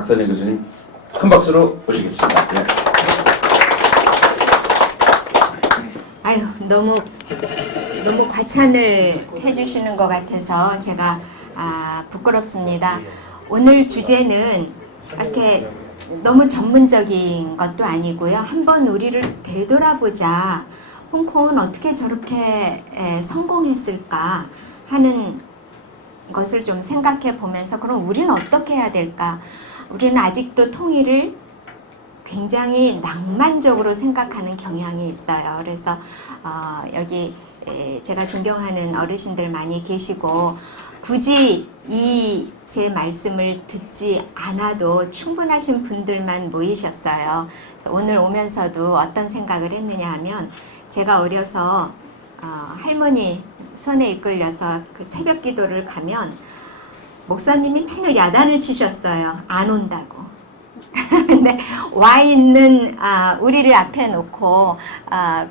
박선영 교수님 큰 박수로 모시겠습니다. 예. 아유, 너무 과찬을 해주시는 것 같아서 제가 부끄럽습니다. 오늘 주제는 이렇게 너무 전문적인 것도 아니고요. 한번 우리를 되돌아보자. 홍콩은 어떻게 저렇게 성공했을까 하는 것을 좀 생각해 보면서 그럼 우리는 어떻게 해야 될까? 우리는 아직도 통일을 굉장히 낭만적으로 생각하는 경향이 있어요. 그래서 여기 제가 존경하는 어르신들 많이 계시고 굳이 이 제 말씀을 듣지 않아도 충분하신 분들만 모이셨어요. 그래서 오늘 오면서도 어떤 생각을 했느냐 하면 제가 어려서 할머니 손에 이끌려서 그 새벽 기도를 가면 목사님이 맨날 야단을 치셨어요. 안 온다고. 근데 와 있는 우리를 앞에 놓고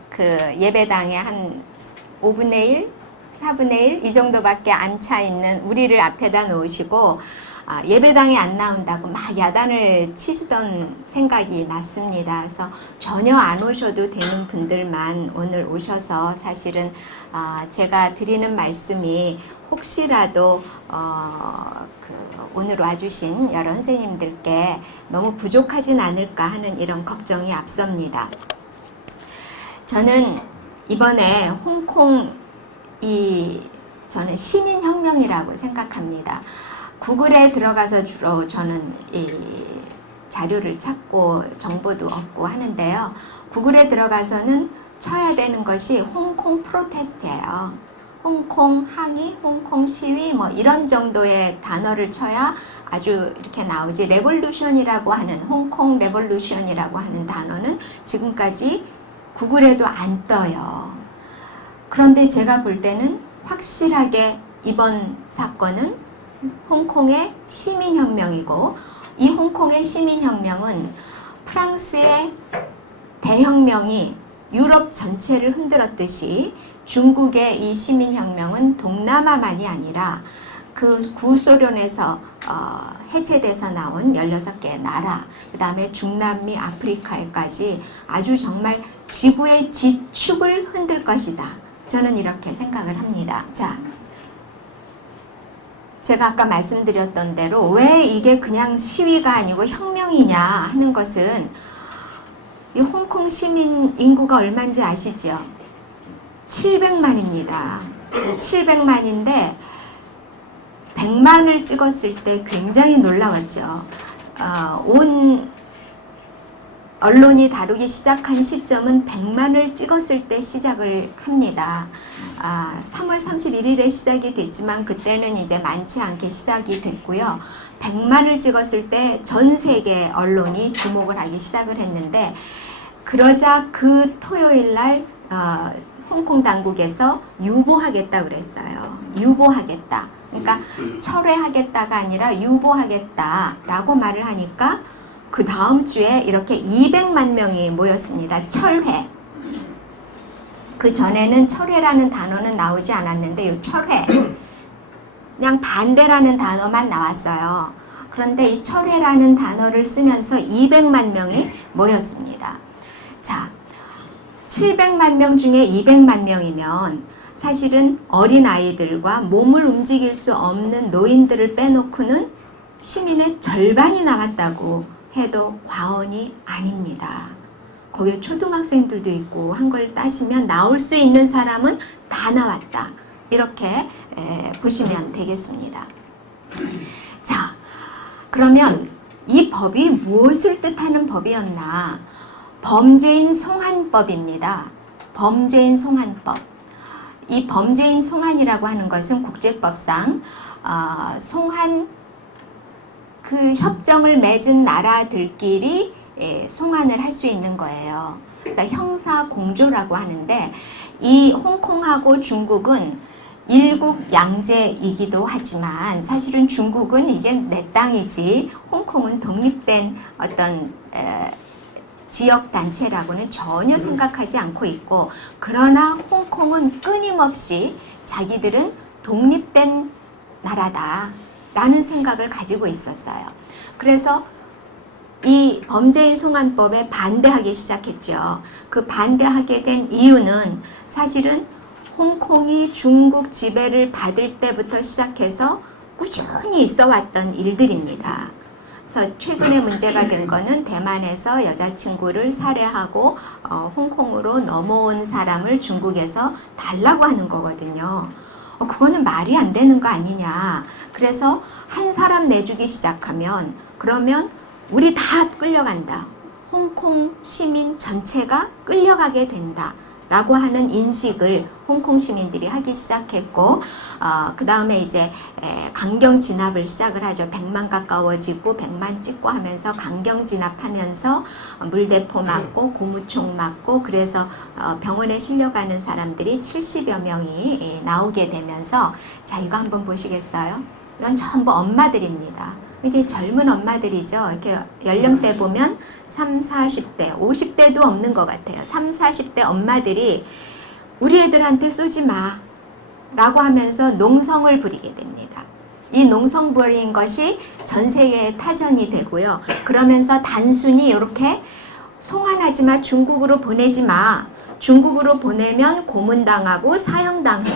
그 예배당에 한 5분의 1, 4분의 1 이 정도밖에 안 차 있는 우리를 앞에다 놓으시고 예배당에 안 나온다고 막 야단을 치시던 생각이 났습니다. 그래서 전혀 안 오셔도 되는 분들만 오늘 오셔서 사실은 제가 드리는 말씀이 혹시라도 오늘 와주신 여러 선생님들께 너무 부족하진 않을까 하는 이런 걱정이 앞섭니다. 저는 이번에 저는 시민혁명이라고 생각합니다. 구글에 들어가서 주로 저는 이 자료를 찾고 정보도 얻고 하는데요. 구글에 들어가서는 쳐야 되는 것이 홍콩 프로테스트예요. 홍콩 항의, 홍콩 시위 뭐 이런 정도의 단어를 쳐야 아주 이렇게 나오지. 레볼루션이라고 하는 홍콩 레볼루션이라고 하는 단어는 지금까지 구글에도 안 떠요. 그런데 제가 볼 때는 확실하게 이번 사건은 홍콩의 시민혁명이고 이 홍콩의 시민혁명은 프랑스의 대혁명이 유럽 전체를 흔들었듯이 중국의 이 시민혁명은 동남아만이 아니라 그 구소련에서 해체돼서 나온 16개의 나라, 그 다음에 중남미 아프리카에까지 아주 정말 지구의 지축을 흔들 것이다. 저는 이렇게 생각을 합니다. 자, 제가 아까 말씀드렸던 대로 왜 이게 그냥 시위가 아니고 혁명이냐 하는 것은 이 홍콩 시민 인구가 얼마인지 아시죠? 700만입니다. 700만인데 100만을 찍었을 때 굉장히 놀라웠죠. 온 언론이 다루기 시작한 시점은 100만을 찍었을 때 시작을 합니다. 3월 31일에 시작이 됐지만 그때는 이제 많지 않게 시작이 됐고요. 100만을 찍었을 때 전 세계 언론이 주목을 하기 시작을 했는데 그러자 그 토요일 날 홍콩 당국에서 유보하겠다 그랬어요. 유보하겠다. 그러니까 철회하겠다가 아니라 유보하겠다라고 말을 하니까 그 다음 주에 이렇게 200만 명이 모였습니다. 철회. 그 전에는 철회라는 단어는 나오지 않았는데 이 철회 그냥 반대라는 단어만 나왔어요. 그런데 이 철회라는 단어를 쓰면서 200만 명이 모였습니다. 자, 700만 명 중에 200만 명이면 사실은 어린아이들과 몸을 움직일 수 없는 노인들을 빼놓고는 시민의 절반이 나왔다고 해도 과언이 아닙니다. 거기에 초등학생들도 있고 한 걸 따지면 나올 수 있는 사람은 다 나왔다. 이렇게 보시면 되겠습니다. 자, 그러면 이 법이 무엇을 뜻하는 법이었나? 범죄인 송환법입니다. 범죄인 송환법. 이 범죄인 송환이라고 하는 것은 국제법상 송환 그 협정을 맺은 나라들끼리 송환을 할 수 있는 거예요. 그래서 형사공조라고 하는데 이 홍콩하고 중국은 일국 양제이기도 하지만 사실은 중국은 이게 내 땅이지 홍콩은 독립된 어떤 지역단체라고는 전혀 생각하지 않고 있고 그러나 홍콩은 끊임없이 자기들은 독립된 나라다 라는 생각을 가지고 있었어요. 그래서 이 범죄인 송환법에 반대하기 시작했죠. 그 반대하게 된 이유는 사실은 홍콩이 중국 지배를 받을 때부터 시작해서 꾸준히 있어 왔던 일들입니다. 그래서 최근에 문제가 된 거는 대만에서 여자친구를 살해하고 홍콩으로 넘어온 사람을 중국에서 달라고 하는 거거든요. 그거는 말이 안 되는 거 아니냐. 그래서 한 사람 내주기 시작하면 그러면 우리 다 끌려간다. 홍콩 시민 전체가 끌려가게 된다. 라고 하는 인식을 홍콩 시민들이 하기 시작했고 그 다음에 이제 강경 진압을 시작을 하죠. 100만 가까워지고 100만 찍고 하면서 강경 진압하면서 물대포 맞고 고무총 맞고 그래서 병원에 실려가는 사람들이 70여 명이 나오게 되면서 자 이거 한번 보시겠어요? 이건 전부 엄마들입니다. 이제 젊은 엄마들이죠. 이렇게 연령대 보면 3, 40대, 50대도 없는 것 같아요. 3, 40대 엄마들이 우리 애들한테 쏘지 마 라고 하면서 농성을 부리게 됩니다. 이 농성 부린 것이 전 세계에 타전이 되고요. 그러면서 단순히 이렇게 송환하지 마, 중국으로 보내지 마. 중국으로 보내면 고문당하고 사형당해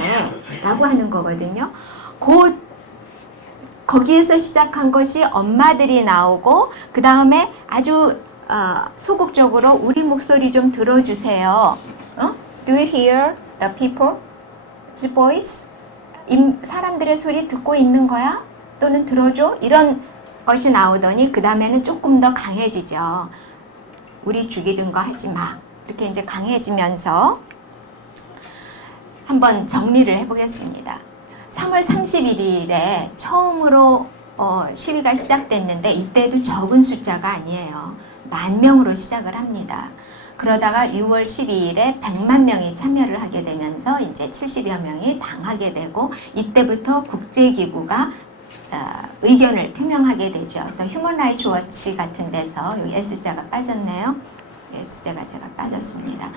라고 하는 거거든요. 거기에서 시작한 것이 엄마들이 나오고 그 다음에 아주 소극적으로 우리 목소리 좀 들어주세요. Do you hear the people's voice? 사람들의 소리 듣고 있는 거야? 또는 들어줘? 이런 것이 나오더니 그 다음에는 조금 더 강해지죠. 우리 죽이는 거 하지 마. 이렇게 이제 강해지면서 한번 정리를 해보겠습니다. 3월 31일에 처음으로 시위가 시작됐는데 이때도 적은 숫자가 아니에요. 10,000명으로 시작을 합니다. 그러다가 6월 12일에 100만 명이 참여를 하게 되면서 이제 70여 명이 당하게 되고 이때부터 국제기구가 의견을 표명하게 되죠. 그래서 휴먼 라이츠 워치 같은 데서 여기 S자가 빠졌네요. S자가 제가 빠졌습니다.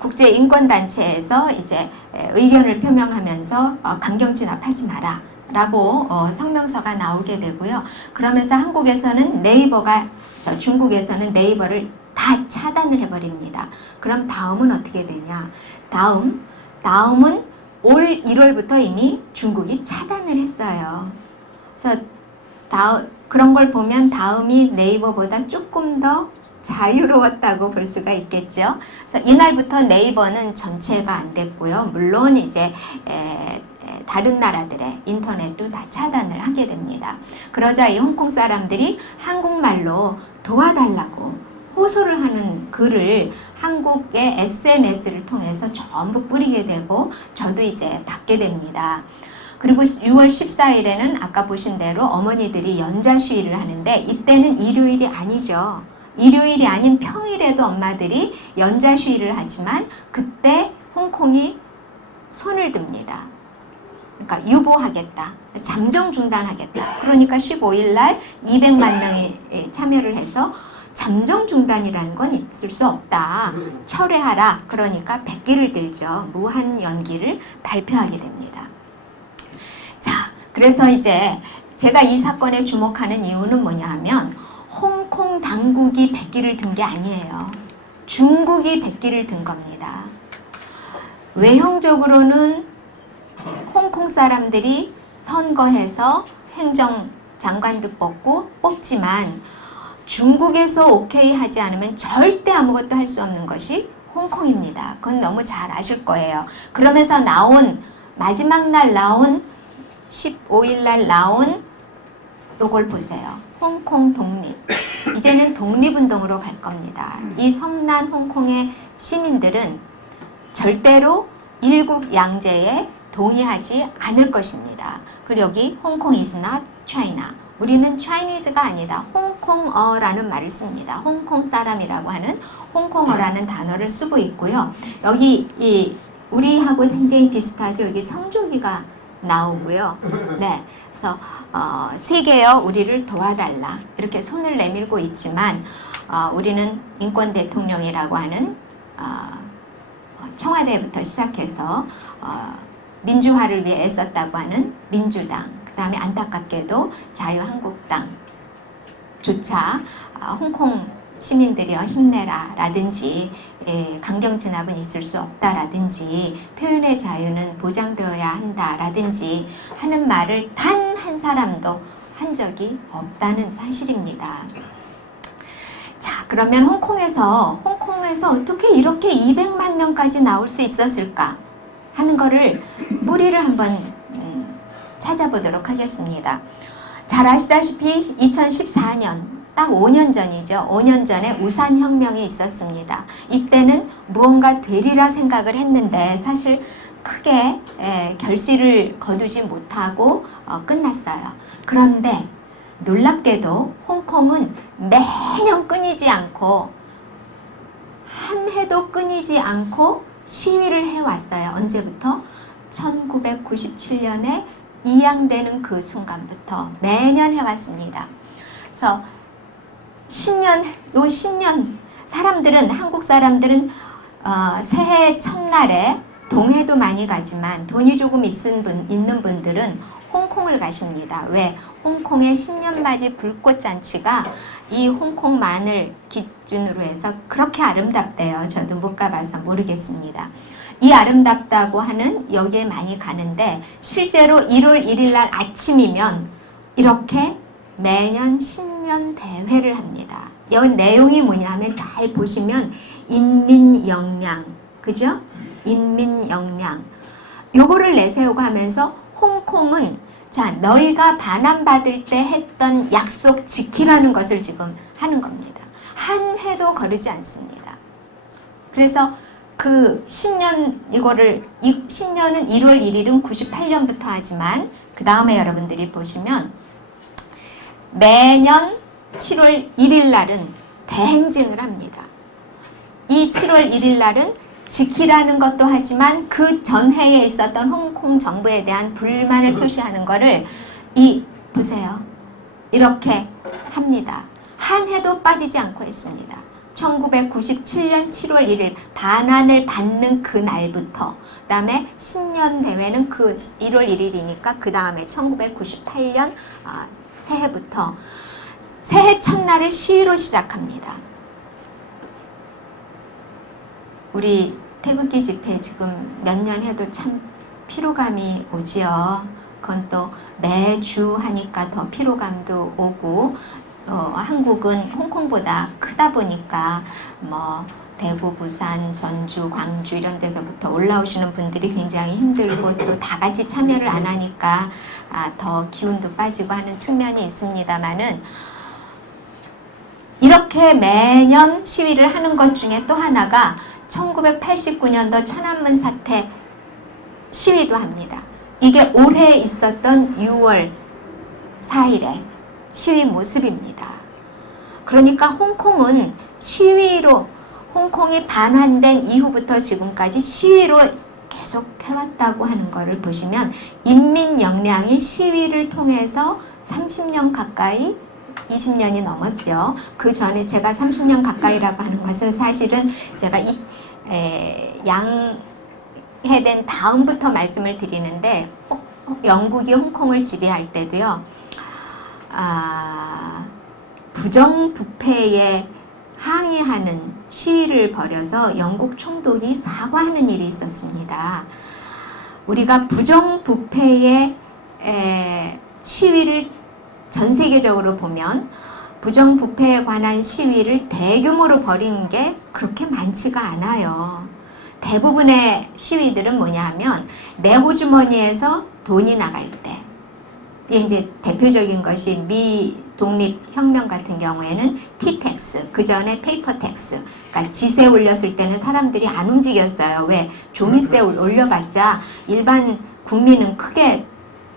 국제인권단체에서 이제 의견을 표명하면서 강경 진압하지 마라 라고 성명서가 나오게 되고요. 그러면서 한국에서는 중국에서는 네이버를 다 차단을 해버립니다. 그럼 다음은 어떻게 되냐? 다음은 올 1월부터 이미 중국이 차단을 했어요. 그래서 그런 걸 보면 다음이 네이버보다 조금 더 자유로웠다고 볼 수가 있겠죠. 그래서 이날부터 네이버는 전체가 안 됐고요. 물론 이제 다른 나라들의 인터넷도 다 차단을 하게 됩니다. 그러자 이 홍콩 사람들이 한국말로 도와달라고 호소를 하는 글을 한국의 SNS를 통해서 전부 뿌리게 되고 저도 이제 받게 됩니다. 그리고 6월 14일에는 아까 보신 대로 어머니들이 연좌 시위를 하는데 이때는 일요일이 아니죠. 일요일이 아닌 평일에도 엄마들이 연좌 시위를 하지만 그때 홍콩이 손을 듭니다. 그러니까 유보하겠다. 잠정 중단하겠다. 그러니까 15일 날 200만 명이 참여를 해서 잠정 중단이라는 건 있을 수 없다. 철회하라. 그러니까 백기를 들죠. 무한 연기를 발표하게 됩니다. 자, 그래서 이제 제가 이 사건에 주목하는 이유는 뭐냐 하면 홍콩 당국이 백기를 든 게 아니에요. 중국이 백기를 든 겁니다. 외형적으로는 홍콩 사람들이 선거해서 행정장관도 뽑지만 중국에서 오케이 하지 않으면 절대 아무것도 할 수 없는 것이 홍콩입니다. 그건 너무 잘 아실 거예요. 그러면서 마지막 날 나온 15일 날 나온 요걸 보세요. 홍콩 독립. 이제는 독립운동으로 갈 겁니다. 이 성난 홍콩의 시민들은 절대로 일국 양제에 동의하지 않을 것입니다. 그리고 여기 홍콩 is not China. 우리는 Chinese가 아니다. 홍콩어라는 말을 씁니다. 홍콩 사람이라고 하는 홍콩어라는 단어를 쓰고 있고요. 여기 우리하고 굉장히 비슷하죠. 여기 성조기가 나오고요. 네, 그래서 세계여 우리를 도와달라 이렇게 손을 내밀고 있지만 우리는 인권 대통령이라고 하는 청와대부터 시작해서 민주화를 위해 애썼다고 하는 민주당, 그 다음에 안타깝게도 자유한국당 조차 홍콩 시민들이여 힘내라 라든지 강경 진압은 있을 수 없다라든지 표현의 자유는 보장되어야 한다라든지 하는 말을 단 한 사람도 한 적이 없다는 사실입니다. 자, 그러면 홍콩에서 어떻게 이렇게 200만 명까지 나올 수 있었을까 하는 거를 뿌리를 한번 찾아보도록 하겠습니다. 잘 아시다시피 2014년 딱 5년 전이죠. 5년 전에 우산혁명이 있었습니다. 이때는 무언가 되리라 생각을 했는데 사실 크게 결실을 거두지 못하고 끝났어요. 그런데 놀랍게도 홍콩은 매년 끊이지 않고 한 해도 끊이지 않고 시위를 해왔어요. 언제부터? 1997년에 이양되는 그 순간부터 매년 해왔습니다. 그래서 10년 사람들은 한국 사람들은 새해 첫날에 동해도 많이 가지만 돈이 조금 있는 분들은 홍콩을 가십니다. 왜? 홍콩의 신년맞이 불꽃잔치가 이 홍콩만을 기준으로 해서 그렇게 아름답대요. 저도 못 가봐서 모르겠습니다. 이 아름답다고 하는 여기에 많이 가는데 실제로 1월 1일 날 아침이면 이렇게 매년 신년 대회를 합니다. 여기 내용이 뭐냐면 잘 보시면 인민영양, 그죠? 인민영양 요거를 내세우고 하면서 홍콩은 자 너희가 반환받을 때 했던 약속 지키라는 것을 지금 하는 겁니다. 한 해도 거르지 않습니다. 그래서 그 신년 이거를 신년은 1월 1일은 98년부터 하지만 그 다음에 여러분들이 보시면 매년 7월 1일 날은 대행진을 합니다. 이 7월 1일 날은 지키라는 것도 하지만 그 전해에 있었던 홍콩 정부에 대한 불만을 표시하는 것을 보세요. 이렇게 합니다. 한 해도 빠지지 않고 했습니다. 1997년 7월 1일 반환을 받는 그 날부터 그 다음에 신년 대회는 그 1월 1일이니까 그 다음에 1998년 새해부터 새해 첫날을 시위로 시작합니다. 우리 태극기 집회 지금 몇 년 해도 참 피로감이 오지요. 그건 또 매주 하니까 더 피로감도 오고 한국은 홍콩보다 크다 보니까 뭐 대구, 부산, 전주, 광주 이런 데서부터 올라오시는 분들이 굉장히 힘들고 또 다 같이 참여를 안 하니까 더 기운도 빠지고 하는 측면이 있습니다만은 이렇게 매년 시위를 하는 것 중에 또 하나가 1989년도 천안문 사태 시위도 합니다. 이게 올해 있었던 6월 4일에 시위 모습입니다. 그러니까 홍콩은 시위로 홍콩이 반환된 이후부터 지금까지 시위로 계속 해왔다고 하는 것을 보시면 인민영량이 시위를 통해서 30년 가까이 20년이 넘었죠. 그 전에 제가 30년 가까이라고 하는 것은 사실은 제가 양해된 다음부터 말씀을 드리는데 영국이 홍콩을 지배할 때도요. 부정부패에 항의하는 시위를 벌여서 영국 총독이 사과하는 일이 있었습니다. 우리가 부정부패의 시위를 전 세계적으로 보면 부정부패에 관한 시위를 대규모로 벌인 게 그렇게 많지가 않아요. 대부분의 시위들은 뭐냐 하면 내 호주머니에서 돈이 나갈 때 이게 이제 대표적인 것이 미 독립혁명 같은 경우에는 T-텍스, 그 전에 페이퍼 텍스, 그러니까 지세 올렸을 때는 사람들이 안 움직였어요. 왜? 종이세 올려봤자 일반 국민은 크게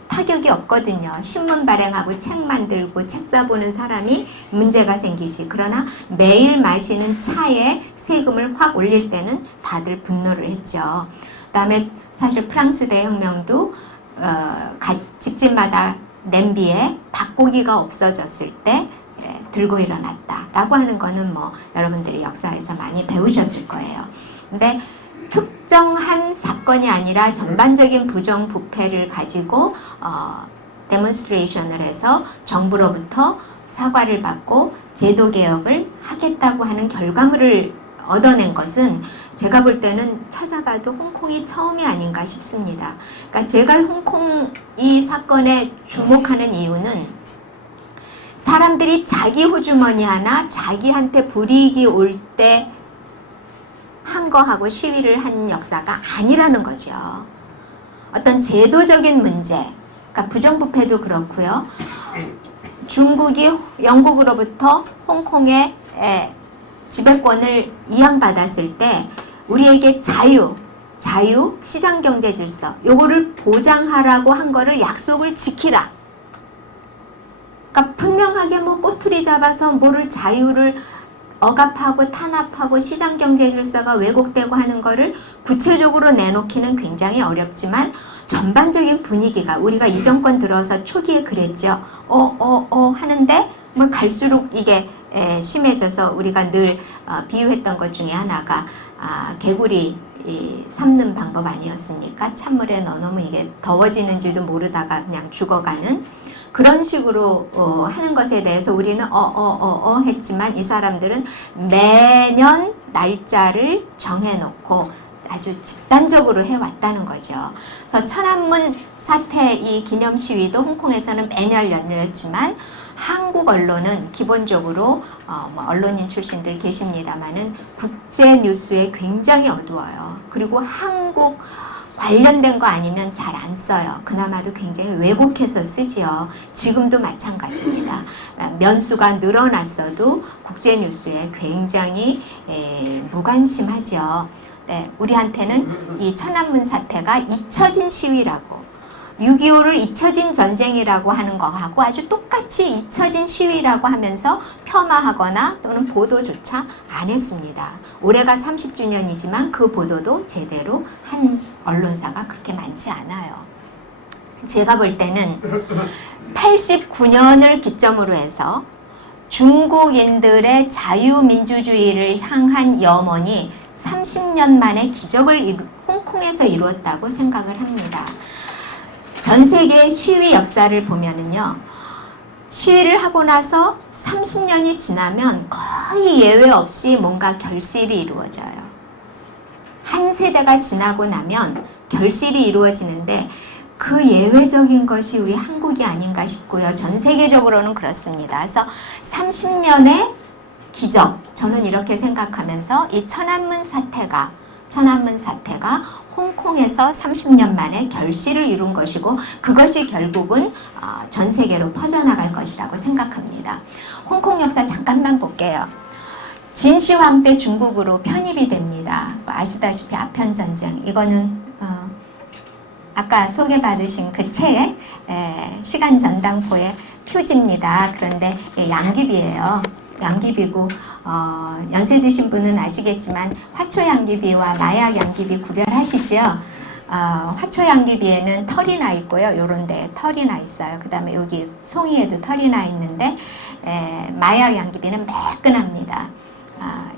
타격이 없거든요. 신문 발행하고 책 만들고 책 사보는 사람이 문제가 생기지. 그러나 매일 마시는 차에 세금을 확 올릴 때는 다들 분노를 했죠. 그 다음에 사실 프랑스 대혁명도 집집마다 냄비에 닭고기가 없어졌을 때 들고 일어났다라고 하는 거는 뭐 여러분들이 역사에서 많이 배우셨을 거예요. 근데 특정한 사건이 아니라 전반적인 부정부패를 가지고 데몬스트레이션을 해서 정부로부터 사과를 받고 제도 개혁을 하겠다고 하는 결과물을 얻어낸 것은 제가 볼 때는 찾아봐도 홍콩이 처음이 아닌가 싶습니다. 그러니까 제가 홍콩 이 사건에 주목하는 이유는 사람들이 자기 호주머니 하나 자기한테 불이익이 올 때 한 거하고 시위를 한 역사가 아니라는 거죠. 어떤 제도적인 문제, 그러니까 부정부패도 그렇고요. 중국이 영국으로부터 홍콩의 지배권을 이양받았을 때 우리에게 자유, 시장경제 질서 요거를 보장하라고 한 거를 약속을 지키라. 그러니까 분명하게 뭐 꼬투리 잡아서 뭐를 자유를 억압하고 탄압하고 시장경제 질서가 왜곡되고 하는 거를 구체적으로 내놓기는 굉장히 어렵지만 전반적인 분위기가 우리가 이 정권 들어서 초기에 그랬죠. 하는데 뭐 갈수록 이게 심해져서 우리가 늘 비유했던 것 중에 하나가 개구리 삶는 방법 아니었습니까? 찬물에 넣어놓으면 이게 더워지는지도 모르다가 그냥 죽어가는 그런 식으로 하는 것에 대해서 우리는 했지만 이 사람들은 매년 날짜를 정해놓고 아주 집단적으로 해왔다는 거죠. 그래서 천안문 사태 이 기념 시위도 홍콩에서는 매년 열렸지만 한국 언론은 기본적으로 뭐 언론인 출신들 계십니다만은 국제 뉴스에 굉장히 어두워요. 그리고 한국 관련된 거 아니면 잘 안 써요. 그나마도 굉장히 왜곡해서 쓰지요. 지금도 마찬가지입니다. 면수가 늘어났어도 국제 뉴스에 굉장히 무관심하죠. 네, 우리한테는 이 천안문 사태가 잊혀진 시위라고 6.25를 잊혀진 전쟁이라고 하는 거하고 아주 똑같이 잊혀진 시위라고 하면서 폄하하거나 또는 보도조차 안 했습니다. 올해가 30주년이지만 그 보도도 제대로 한 언론사가 그렇게 많지 않아요. 제가 볼 때는 89년을 기점으로 해서 중국인들의 자유민주주의를 향한 염원이 30년 만에 기적을 홍콩에서 이루었다고 생각을 합니다. 전 세계 시위 역사를 보면은요, 시위를 하고 나서 30년이 지나면 거의 예외 없이 뭔가 결실이 이루어져요. 한 세대가 지나고 나면 결실이 이루어지는데 그 예외적인 것이 우리 한국이 아닌가 싶고요. 전 세계적으로는 그렇습니다. 그래서 30년의 기적, 저는 이렇게 생각하면서 이 천안문 사태가 홍콩에서 30년 만에 결실을 이룬 것이고 그것이 결국은 전 세계로 퍼져나갈 것이라고 생각합니다. 홍콩 역사 잠깐만 볼게요. 진시황 때 중국으로 편입이 됩니다. 아시다시피 아편전쟁, 이거는 아까 소개받으신 그 책 시간 전당포의 표지입니다. 그런데 양귀비예요. 양귀비고 연세 드신 분은 아시겠지만 화초양귀비와 마약 양귀비 구별하시죠? 화초양귀비에는 털이 나 있고요. 요런 데 털이 나 있어요. 그 다음에 여기 송이에도 털이 나 있는데 마약 양귀비는 매끈합니다.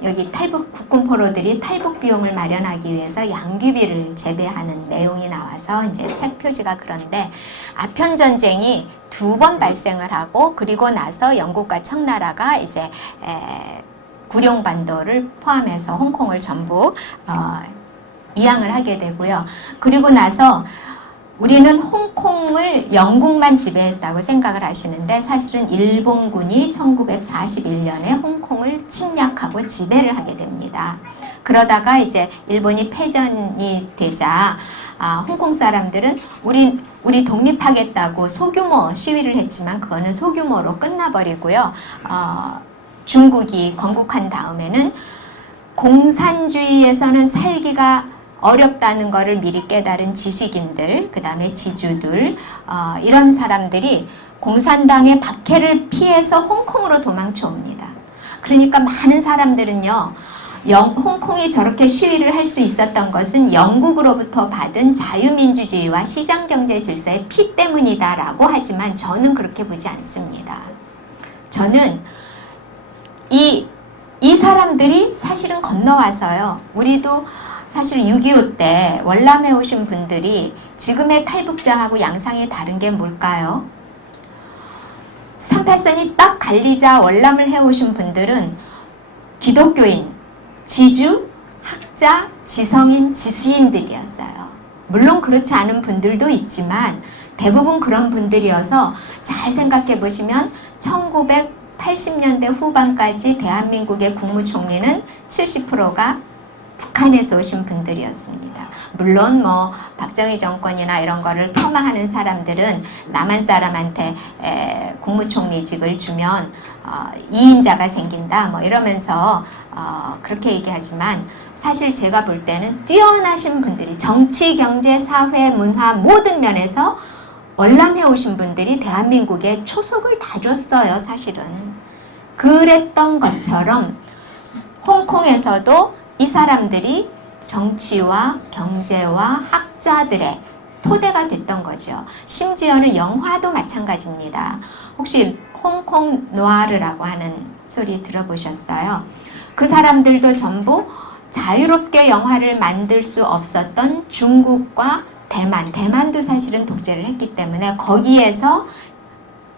여기 탈북 국군 포로들이 탈북 비용을 마련하기 위해서 양귀비를 재배하는 내용이 나와서 이제 책 표지가 그런데 아편 전쟁이 2번 발생을 하고 그리고 나서 영국과 청나라가 이제 구룡반도를 포함해서 홍콩을 전부 이양을 하게 되고요. 그리고 나서 우리는 홍콩을 영국만 지배했다고 생각을 하시는데 사실은 일본군이 1941년에 홍콩을 침략하고 지배를 하게 됩니다. 그러다가 이제 일본이 패전이 되자 홍콩 사람들은 우리 독립하겠다고 소규모 시위를 했지만 그거는 소규모로 끝나버리고요. 중국이 건국한 다음에는 공산주의에서는 살기가 어렵다는 것을 미리 깨달은 지식인들, 그 다음에 지주들, 이런 사람들이 공산당의 박해를 피해서 홍콩으로 도망쳐 옵니다. 그러니까 많은 사람들은요, 홍콩이 저렇게 시위를 할 수 있었던 것은 영국으로부터 받은 자유민주주의와 시장경제 질서의 피 때문이다라고 하지만 저는 그렇게 보지 않습니다. 저는 이 사람들이 사실은 건너와서요, 우리도 사실 6.25 때 월남에 오신 분들이 지금의 탈북자하고 양상이 다른 게 뭘까요? 38선이 딱 갈리자 월남을 해오신 분들은 기독교인, 지주, 학자, 지성인, 지시인들이었어요. 물론 그렇지 않은 분들도 있지만 대부분 그런 분들이어서 잘 생각해 보시면 1980년대 후반까지 대한민국의 국무총리는 70%가 북한에서 오신 분들이었습니다. 물론 뭐 박정희 정권이나 이런 거를 폄하하는 사람들은 남한 사람한테 국무총리직을 주면 2인자가 생긴다 뭐 이러면서 그렇게 얘기하지만 사실 제가 볼 때는 뛰어나신 분들이 정치, 경제, 사회, 문화 모든 면에서 월남해 오신 분들이 대한민국에 초석을 다 줬어요. 사실은. 그랬던 것처럼 홍콩에서도 이 사람들이 정치와 경제와 학자들의 토대가 됐던 거죠. 심지어는 영화도 마찬가지입니다. 혹시 홍콩 노아르라고 하는 소리 들어보셨어요? 그 사람들도 전부 자유롭게 영화를 만들 수 없었던 중국과 대만도 사실은 독재를 했기 때문에 거기에서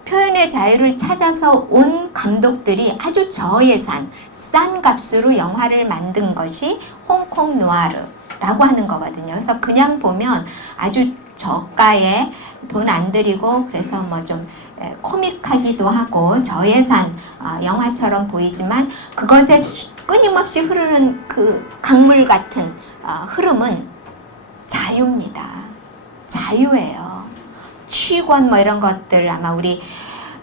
표현의 자유를 찾아서 온 감독들이 아주 저예산, 싼 값으로 영화를 만든 것이 홍콩 노아르라고 하는 거거든요. 그래서 그냥 보면 아주 저가에 돈 안 들이고 그래서 뭐 좀 코믹하기도 하고 저예산 영화처럼 보이지만 그것에 끊임없이 흐르는 그 강물 같은 흐름은 자유입니다. 자유예요. 취권 뭐 이런 것들 아마 우리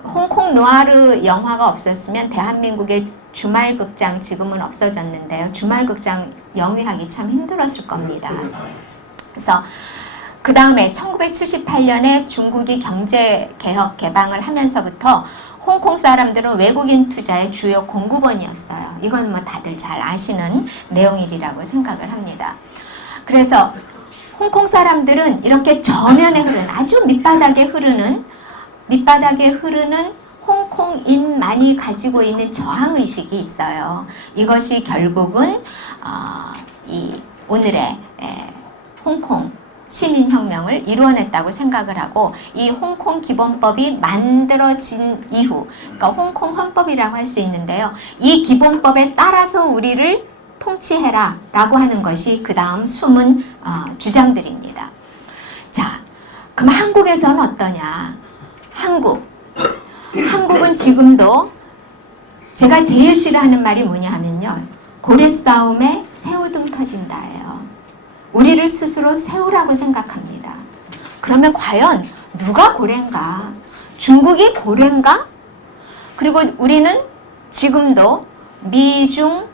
홍콩 노아르 영화가 없었으면 대한민국의 주말극장 지금은 없어졌는데요. 주말극장 영위하기 참 힘들었을 겁니다. 그래서 그 다음에 1978년에 중국이 경제개혁 개방을 하면서부터 홍콩 사람들은 외국인 투자의 주요 공급원이었어요. 이건 뭐 다들 잘 아시는 내용이라고 생각을 합니다. 그래서 홍콩 사람들은 이렇게 저면에 흐르는 아주 밑바닥에 흐르는 홍콩인만이 가지고 있는 저항의식이 있어요. 이것이 결국은 이 오늘의 홍콩 시민혁명을 이루어냈다고 생각을 하고 이 홍콩 기본법이 만들어진 이후 그러니까 홍콩 헌법이라고 할 수 있는데요. 이 기본법에 따라서 우리를 통치해라 라고 하는 것이 그 다음 숨은 주장들입니다. 자, 그럼 한국에서는 어떠냐? 한국은 지금도 제가 제일 싫어하는 말이 뭐냐 하면요. 고래 싸움에 새우등 터진다예요. 우리를 스스로 새우라고 생각합니다. 그러면 과연 누가 고래인가? 중국이 고래인가? 그리고 우리는 지금도 미중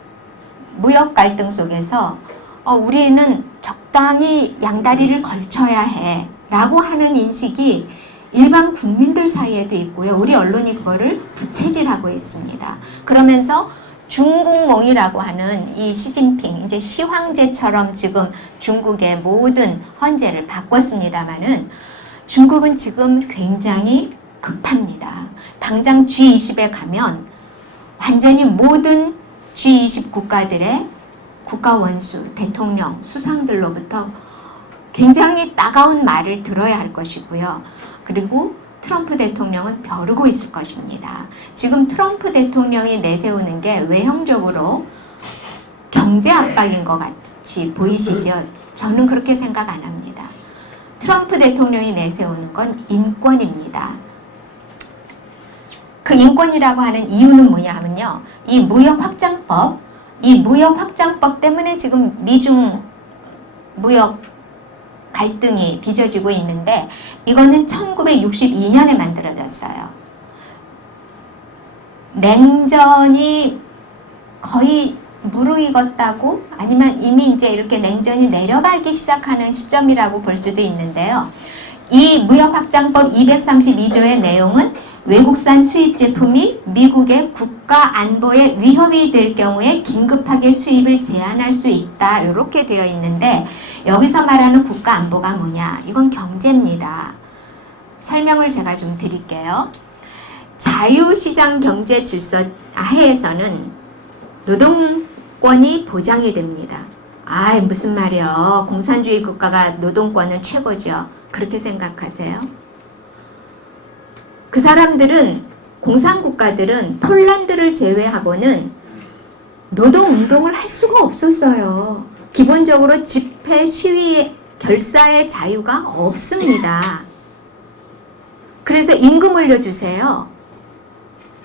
무역 갈등 속에서 우리는 적당히 양다리를 걸쳐야 해 라고 하는 인식이 일반 국민들 사이에도 있고요. 우리 언론이 그거를 부채질하고 있습니다. 그러면서 중국몽이라고 하는 이 시진핑, 이제 시황제처럼 지금 중국의 모든 헌재를 바꿨습니다만은 중국은 지금 굉장히 급합니다. 당장 G20에 가면 완전히 모든 G20 국가들의 국가 원수, 대통령, 수상들로부터 굉장히 따가운 말을 들어야 할 것이고요. 그리고 트럼프 대통령은 벼르고 있을 것입니다. 지금 트럼프 대통령이 내세우는 게 외형적으로 경제 압박인 것 같이 보이시죠? 저는 그렇게 생각 안 합니다. 트럼프 대통령이 내세우는 건 인권입니다. 그 인권이라고 하는 이유는 뭐냐 하면요. 이 무역 확장법 때문에 지금 미중 무역 갈등이 빚어지고 있는데 이거는 1962년에 만들어졌어요. 냉전이 거의 무르익었다고 아니면 이미 이제 이렇게 냉전이 내려가기 시작하는 시점이라고 볼 수도 있는데요. 이 무역확장법 232조의 내용은 외국산 수입 제품이 미국의 국가 안보에 위협이 될 경우에 긴급하게 수입을 제한할 수 있다. 이렇게 되어 있는데 여기서 말하는 국가 안보가 뭐냐? 이건 경제입니다. 설명을 제가 좀 드릴게요. 자유시장 경제 질서 하에서는 노동권이 보장이 됩니다. 무슨 말이요? 공산주의 국가가 노동권은 최고죠. 그렇게 생각하세요? 그 사람들은 공산국가들은 폴란드를 제외하고는 노동운동을 할 수가 없었어요. 기본적으로 집회, 시위, 결사의 자유가 없습니다. 그래서 임금 올려주세요.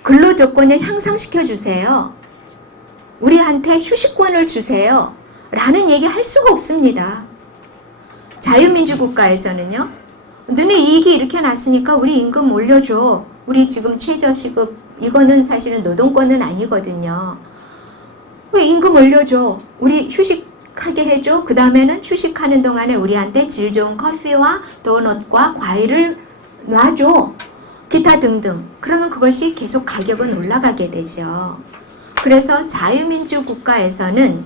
근로조건을 향상시켜주세요. 우리한테 휴식권을 주세요. 라는 얘기 할 수가 없습니다. 자유민주국가에서는요. 너네 이익이 이렇게 났으니까 우리 임금 올려줘. 우리 지금 최저시급 이거는 사실은 노동권은 아니거든요. 왜 임금 올려줘. 우리 휴식하게 해줘. 그 다음에는 휴식하는 동안에 우리한테 질 좋은 커피와 도넛과 과일을 놔줘. 기타 등등. 그러면 그것이 계속 가격은 올라가게 되죠. 그래서 자유민주 국가에서는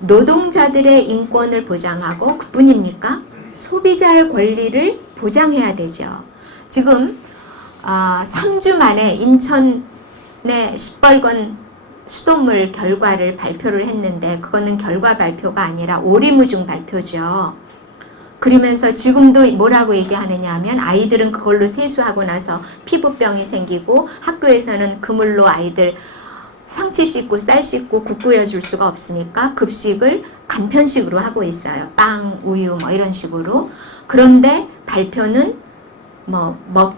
노동자들의 인권을 보장하고 그뿐입니까? 소비자의 권리를 보장해야 되죠. 지금 3주 만에 인천의 시뻘건 수돗물 결과를 발표를 했는데 그거는 결과 발표가 아니라 오리무중 발표죠. 그러면서 지금도 뭐라고 얘기하느냐 하면 아이들은 그걸로 세수하고 나서 피부병이 생기고 학교에서는 그물로 아이들 상치 씻고 쌀 씻고 국 끓여줄 수가 없으니까 급식을 간편식으로 하고 있어요. 빵, 우유 뭐 이런 식으로. 그런데 발표는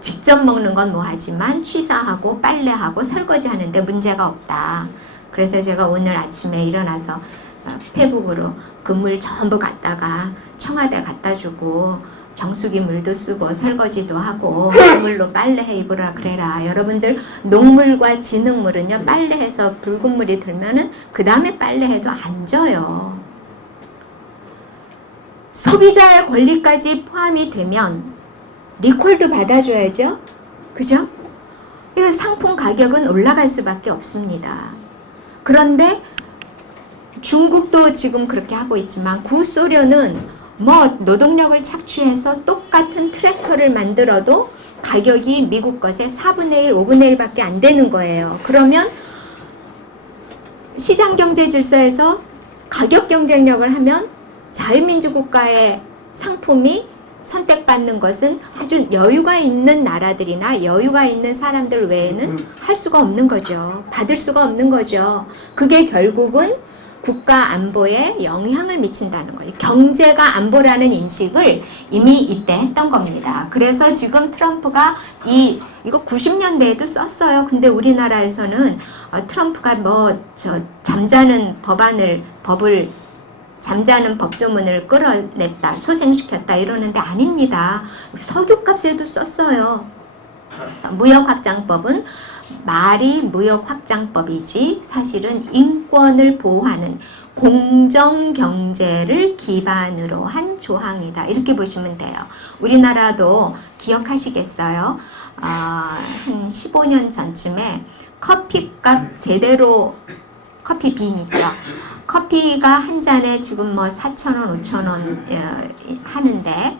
직접 먹는 건 뭐하지만 취사하고 빨래하고 설거지 하는데 문제가 없다. 그래서 제가 오늘 아침에 일어나서 페북으로 그 물 전부 갖다가 청와대 갖다 주고 정수기 물도 쓰고 설거지도 하고 그물로 빨래해 입으라 그래라. 여러분들 녹물과 진흙물은요 빨래해서 붉은 물이 들면은 그 다음에 빨래해도 안 져요. 소비자의 권리까지 포함이 되면 리콜도 받아줘야죠. 그죠? 이 상품 가격은 올라갈 수밖에 없습니다. 그런데 중국도 지금 그렇게 하고 있지만 구소련은 노동력을 착취해서 똑같은 트랙터를 만들어도 가격이 미국 것의 4분의 1, 5분의 1밖에 안 되는 거예요. 그러면 시장경제 질서에서 가격 경쟁력을 하면 자유민주 국가의 상품이 선택받는 것은 아주 여유가 있는 나라들이나 여유가 있는 사람들 외에는 할 수가 없는 거죠. 받을 수가 없는 거죠. 그게 결국은 국가 안보에 영향을 미친다는 거예요. 경제가 안보라는 인식을 이미 이때 했던 겁니다. 그래서 지금 트럼프가 이거 90년대에도 썼어요. 근데 우리나라에서는 트럼프가 잠자는 잠자는 법조문을 끌어냈다, 소생시켰다 이러는데 아닙니다. 석유값에도 썼어요. 무역확장법은 말이 무역확장법이지 사실은 인권을 보호하는 공정경제를 기반으로 한 조항이다. 이렇게 보시면 돼요. 우리나라도 기억하시겠어요? 한 15년 전쯤에 커피값 제대로 커피빈 있죠. 커피가 한 잔에 지금 4,000원, 5,000원 하는데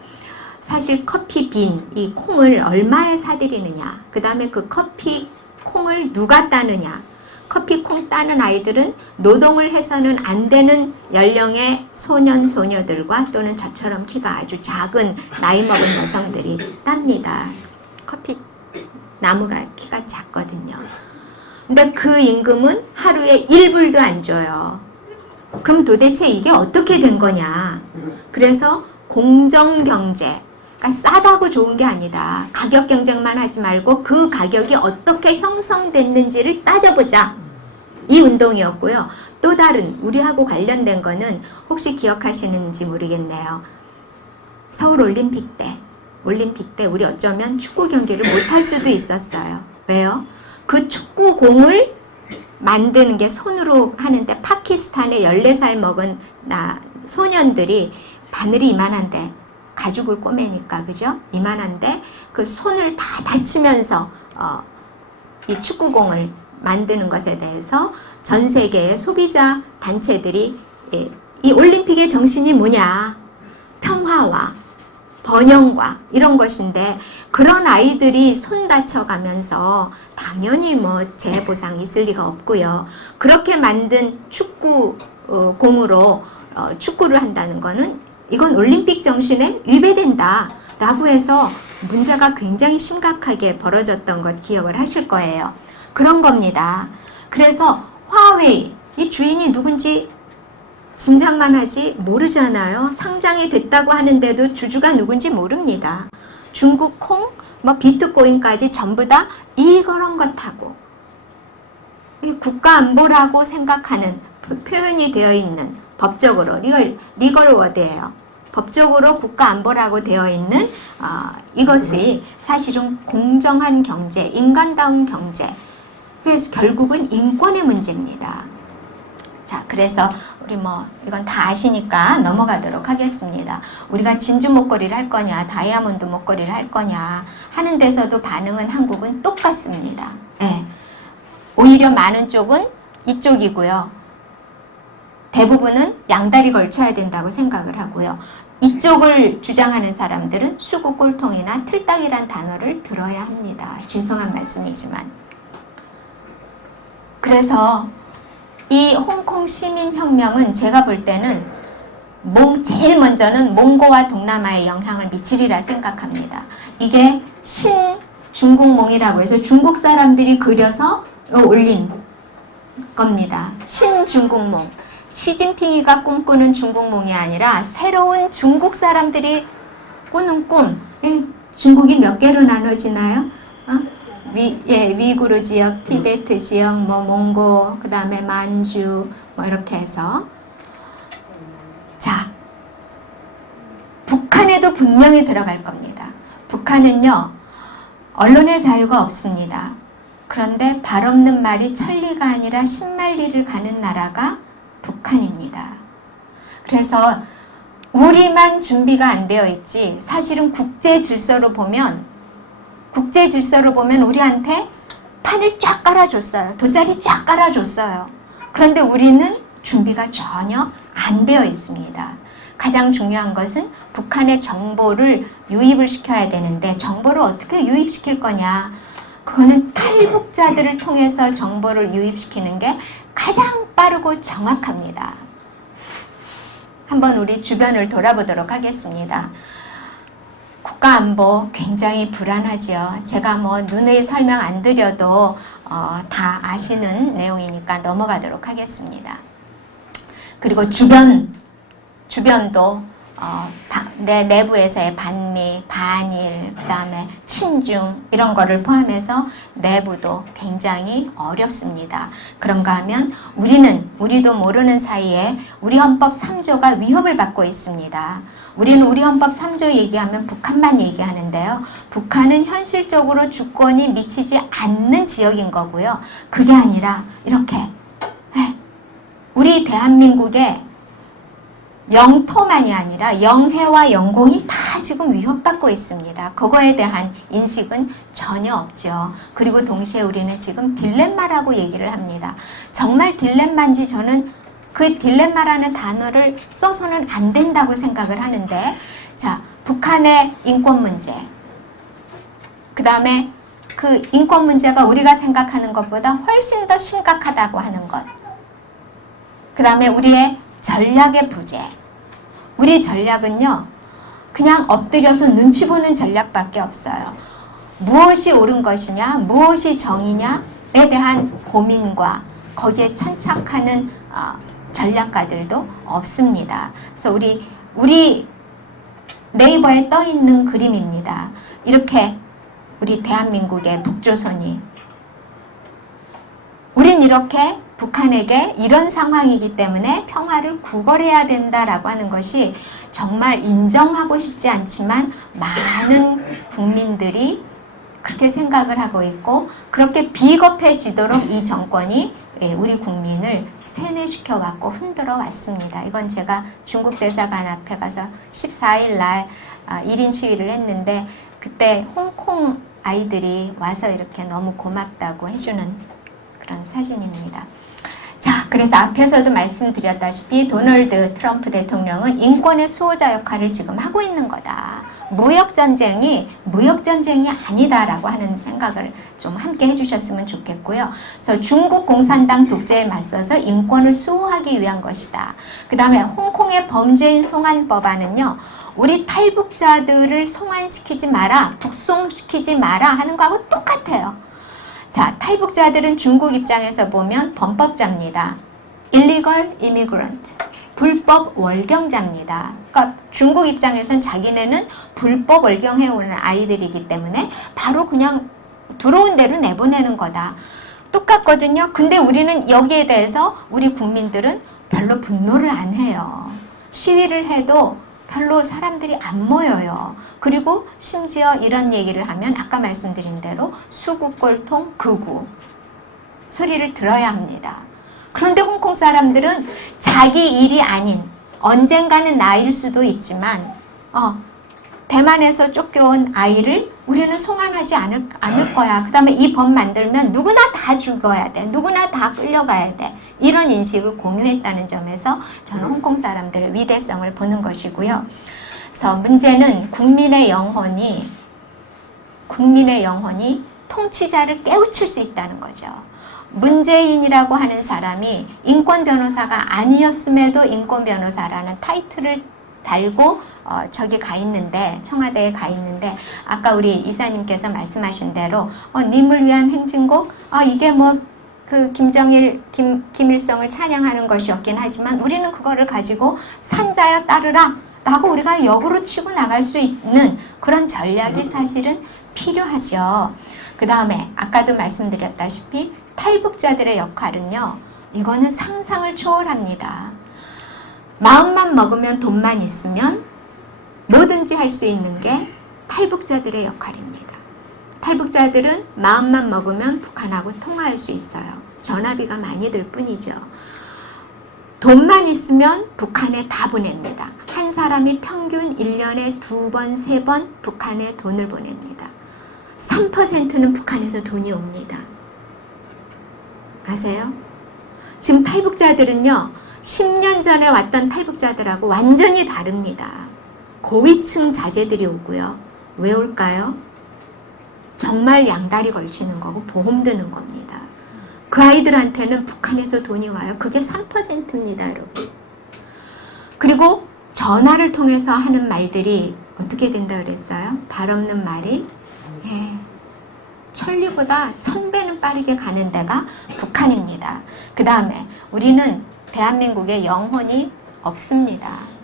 사실 커피빈, 이 콩을 얼마에 사들이느냐, 그 다음에 그 커피 콩을 누가 따느냐, 커피 콩 따는 아이들은 노동을 해서는 안 되는 연령의 소년, 소녀들과 또는 저처럼 키가 아주 작은 나이 먹은 여성들이 땁니다. 커피 나무가 키가 작거든요. 근데 그 임금은 하루에 1불도 안 줘요. 그럼 도대체 이게 어떻게 된 거냐? 그래서 공정경제, 그러니까 싸다고 좋은 게 아니다. 가격 경쟁만 하지 말고 그 가격이 어떻게 형성됐는지를 따져보자. 이 운동이었고요. 또 다른 우리하고 관련된 거는 혹시 기억하시는지 모르겠네요. 서울 올림픽 때 우리 어쩌면 축구 경기를 못할 수도 있었어요. 왜요? 그 축구공을 만드는 게 손으로 하는데 파키스탄의 14살 먹은 소년들이 바늘이 이만한데 가죽을 꼬매니까 그죠? 이만한데 그 손을 다 다치면서 이 축구공을 만드는 것에 대해서 전 세계의 소비자 단체들이 이 올림픽의 정신이 뭐냐? 평화와 번영과 이런 것인데 그런 아이들이 손 다쳐가면서 당연히 재해보상이 있을 리가 없고요. 그렇게 만든 축구공으로 축구를 한다는 거는 이건 올림픽 정신에 위배된다 라고 해서 문제가 굉장히 심각하게 벌어졌던 것 기억을 하실 거예요. 그런 겁니다. 그래서 화웨이, 이 주인이 누군지 짐작만 하지 모르잖아요. 상장이 됐다고 하는데도 주주가 누군지 모릅니다. 중국 콩, 뭐 비트코인까지 전부 다 이런 것하고 국가 안보라고 생각하는 표현이 되어 있는 법적으로 리걸 워드예요. 법적으로 국가 안보라고 되어 있는 이것이 사실은 공정한 경제, 인간다운 경제, 그래서 결국은 인권의 문제입니다. 자, 그래서 우리 이건 다 아시니까 넘어가도록 하겠습니다. 우리가 진주 목걸이를 할 거냐, 다이아몬드 목걸이를 할 거냐 하는 데서도 반응은 한국은 똑같습니다. 네. 오히려 많은 쪽은 이쪽이고요. 대부분은 양다리 걸쳐야 된다고 생각을 하고요. 이쪽을 주장하는 사람들은 수구 꼴통이나 틀딱이란 단어를 들어야 합니다. 죄송한 말씀이지만. 그래서 이 홍콩 시민혁명은 제가 볼 때는 제일 먼저는 몽고와 동남아에 영향을 미치리라 생각합니다. 이게 신중국몽이라고 해서 중국 사람들이 그려서 올린 겁니다. 신중국몽. 시진핑이가 꿈꾸는 중국몽이 아니라 새로운 중국 사람들이 꾸는 꿈. 중국이 몇 개로 나눠지나요? 위구르 지역, 티베트 지역, 몽고, 그 다음에 만주, 이렇게 해서. 자, 북한에도 분명히 들어갈 겁니다. 북한은요, 언론의 자유가 없습니다. 그런데 발 없는 말이 천리가 아니라 십만리를 가는 나라가 북한입니다. 그래서 우리만 준비가 안 되어 있지, 사실은 국제 질서로 보면 우리한테 판을 쫙 깔아줬어요. 돗자리 쫙 깔아줬어요. 그런데 우리는 준비가 전혀 안 되어 있습니다. 가장 중요한 것은 북한의 정보를 유입을 시켜야 되는데, 정보를 어떻게 유입시킬 거냐, 그거는 탈북자들을 통해서 정보를 유입시키는 게 가장 빠르고 정확합니다. 한번 우리 주변을 돌아보도록 하겠습니다. 국가안보 굉장히 불안하지요. 제가 눈에 설명 안 드려도 다 아시는 내용이니까 넘어가도록 하겠습니다. 그리고 주변도 내 내부에서의 반미, 반일, 그 다음에 친중 이런 거를 포함해서 내부도 굉장히 어렵습니다. 그런가 하면 우리도 모르는 사이에 우리 헌법 3조가 위협을 받고 있습니다. 우리는 우리 헌법 3조 얘기하면 북한만 얘기하는데요. 북한은 현실적으로 주권이 미치지 않는 지역인 거고요. 그게 아니라 이렇게 우리 대한민국의 영토만이 아니라 영해와 영공이 다 지금 위협받고 있습니다. 그거에 대한 인식은 전혀 없죠. 그리고 동시에 우리는 지금 딜레마라고 얘기를 합니다. 정말 딜레마인지 저는 그 딜레마라는 단어를 써서는 안 된다고 생각을 하는데, 자, 북한의 인권 문제, 그 다음에 그 인권 문제가 우리가 생각하는 것보다 훨씬 더 심각하다고 하는 것, 그 다음에 우리의 전략의 부재. 우리 전략은요, 그냥 엎드려서 눈치 보는 전략밖에 없어요. 무엇이 옳은 것이냐, 무엇이 정의냐에 대한 고민과 거기에 천착하는 전략가들도 없습니다. 그래서 우리 네이버에 떠 있는 그림입니다. 이렇게 우리 대한민국의 북조선이, 우린 이렇게 북한에게 이런 상황이기 때문에 평화를 구걸해야 된다라고 하는 것이 정말 인정하고 싶지 않지만 많은 국민들이 그렇게 생각을 하고 있고, 그렇게 비겁해지도록 이 정권이 우리 국민을 세뇌시켜 왔고 흔들어 왔습니다. 이건 제가 중국 대사관 앞에 가서 14일 날 1인 시위를 했는데, 그때 홍콩 아이들이 와서 이렇게 너무 고맙다고 해주는 그런 사진입니다. 자, 그래서 앞에서도 말씀드렸다시피 도널드 트럼프 대통령은 인권의 수호자 역할을 지금 하고 있는 거다. 무역전쟁이 무역전쟁이 아니다라고 하는 생각을 좀 함께 해주셨으면 좋겠고요. 그래서 중국 공산당 독재에 맞서서 인권을 수호하기 위한 것이다. 그 다음에 홍콩의 범죄인 송환법안은요, 우리 탈북자들을 송환시키지 마라, 북송시키지 마라 하는 거하고 똑같아요. 자, 탈북자들은 중국 입장에서 보면 범법자입니다. illegal immigrant, 불법 월경자입니다. 그러니까 중국 입장에선 자기네는 불법 월경해오는 아이들이기 때문에 바로 그냥 들어온 대로 내보내는 거다. 똑같거든요. 근데 우리는 여기에 대해서 우리 국민들은 별로 분노를 안 해요. 시위를 해도 별로 사람들이 안 모여요. 그리고 심지어 이런 얘기를 하면 아까 말씀드린 대로 수구꼴통 극우 소리를 들어야 합니다. 그런데 홍콩 사람들은 자기 일이 아닌 언젠가는 나일 수도 있지만 대만에서 쫓겨온 아이를 우리는 송환하지 않을 거야. 그 다음에 이 법 만들면 누구나 다 죽어야 돼. 누구나 다 끌려가야 돼. 이런 인식을 공유했다는 점에서 저는 홍콩 사람들의 위대성을 보는 것이고요. 그래서 문제는 국민의 영혼이 통치자를 깨우칠 수 있다는 거죠. 문재인이라고 하는 사람이 인권 변호사가 아니었음에도 인권 변호사라는 타이틀을 달고 저기 가 있는데, 청와대에 가 있는데, 아까 우리 이사님께서 말씀하신 대로 님을 위한 행진곡, 이게 뭐 그 김일성을 찬양하는 것이었긴 하지만 우리는 그거를 가지고 산자여 따르라 라고 우리가 역으로 치고 나갈 수 있는 그런 전략이 사실은 필요하죠. 그 다음에 아까도 말씀드렸다시피 탈북자들의 역할은요, 이거는 상상을 초월합니다. 마음만 먹으면 돈만 있으면 뭐든지 할 수 있는 게 탈북자들의 역할입니다. 탈북자들은 마음만 먹으면 북한하고 통화할 수 있어요. 전화비가 많이 들 뿐이죠. 돈만 있으면 북한에 다 보냅니다. 한 사람이 평균 1년에 2번, 3번 북한에 돈을 보냅니다. 3%는 북한에서 돈이 옵니다. 아세요? 지금 탈북자들은요, 10년 전에 왔던 탈북자들하고 완전히 다릅니다. 고위층 자제들이 오고요. 왜 올까요? 정말 양다리 걸치는 거고 보험 드는 겁니다. 그 아이들한테는 북한에서 돈이 와요. 그게 3%입니다, 여러분. 그리고 전화를 통해서 하는 말들이 어떻게 된다 그랬어요? 발 없는 말이 천리보다 1000배는 빠르게 가는 데가 북한입니다. 그 다음에 우리는 대한민국에 영혼이 없습니다.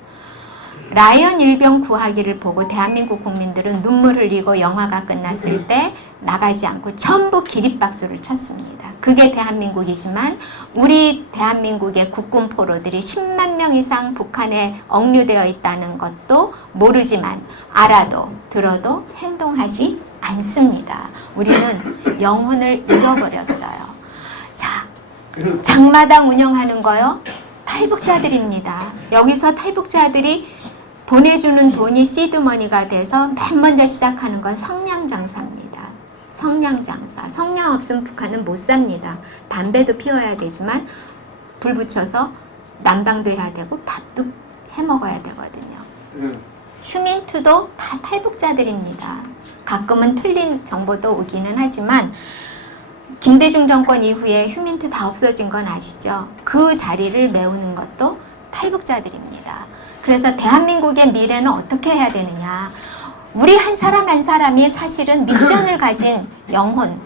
라이언 일병 구하기를 보고 대한민국 국민들은 눈물 흘리고 영화가 끝났을 때 나가지 않고 전부 기립박수를 쳤습니다. 그게 대한민국이지만 우리 대한민국의 국군 포로들이 10만 명 이상 북한에 억류되어 있다는 것도 모르지만 알아도 들어도 행동하지 않습니다. 우리는 영혼을 잃어버렸어요. 자, 장마당 운영하는 거요, 탈북자들입니다. 여기서 탈북자들이 보내주는 돈이 시드머니가 돼서 맨 먼저 시작하는 건 성냥장사입니다. 성냥장사. 성냥 없으면 북한은 못 삽니다. 담배도 피워야 되지만 불 붙여서 난방도 해야 되고 밥도 해 먹어야 되거든요. 휴민투도 다 탈북자들입니다. 가끔은 틀린 정보도 오기는 하지만 김대중 정권 이후에 휴민투 다 없어진 건 아시죠? 그 자리를 메우는 것도 탈북자들입니다. 그래서 대한민국의 미래는 어떻게 해야 되느냐. 우리 한 사람 한 사람이 사실은 미션을 가진 영혼,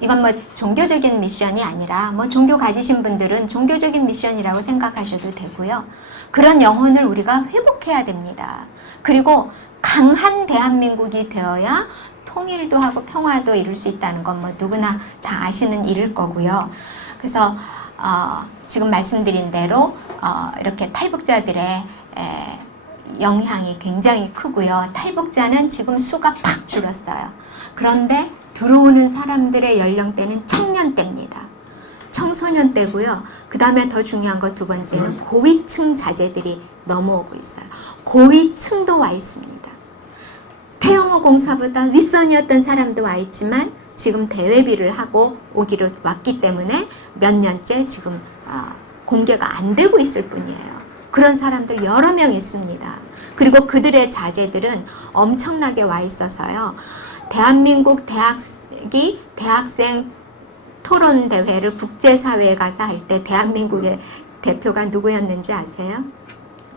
이건 뭐 종교적인 미션이 아니라 뭐 종교 가지신 분들은 종교적인 미션이라고 생각하셔도 되고요. 그런 영혼을 우리가 회복해야 됩니다. 그리고 강한 대한민국이 되어야 통일도 하고 평화도 이룰 수 있다는 건 뭐 누구나 다 아시는 일일 거고요. 그래서 지금 말씀드린 대로 이렇게 탈북자들의 영향이 굉장히 크고요. 탈북자는 지금 수가 팍 줄었어요. 그런데 들어오는 사람들의 연령대는 청년대입니다. 청소년대고요. 그 다음에 더 중요한 거 두 번째는 고위층 자제들이 넘어오고 있어요. 고위층도 와 있습니다. 태영호 공사보다 윗선이었던 사람도 와 있지만 지금 대외비를 하고 오기로 왔기 때문에 몇 년째 지금 공개가 안 되고 있을 뿐이에요. 그런 사람들 여러 명 있습니다. 그리고 그들의 자제들은 엄청나게 와 있어서요. 대한민국 대학생 토론 대회를 국제사회에 가서 할 때 대한민국의 대표가 누구였는지 아세요?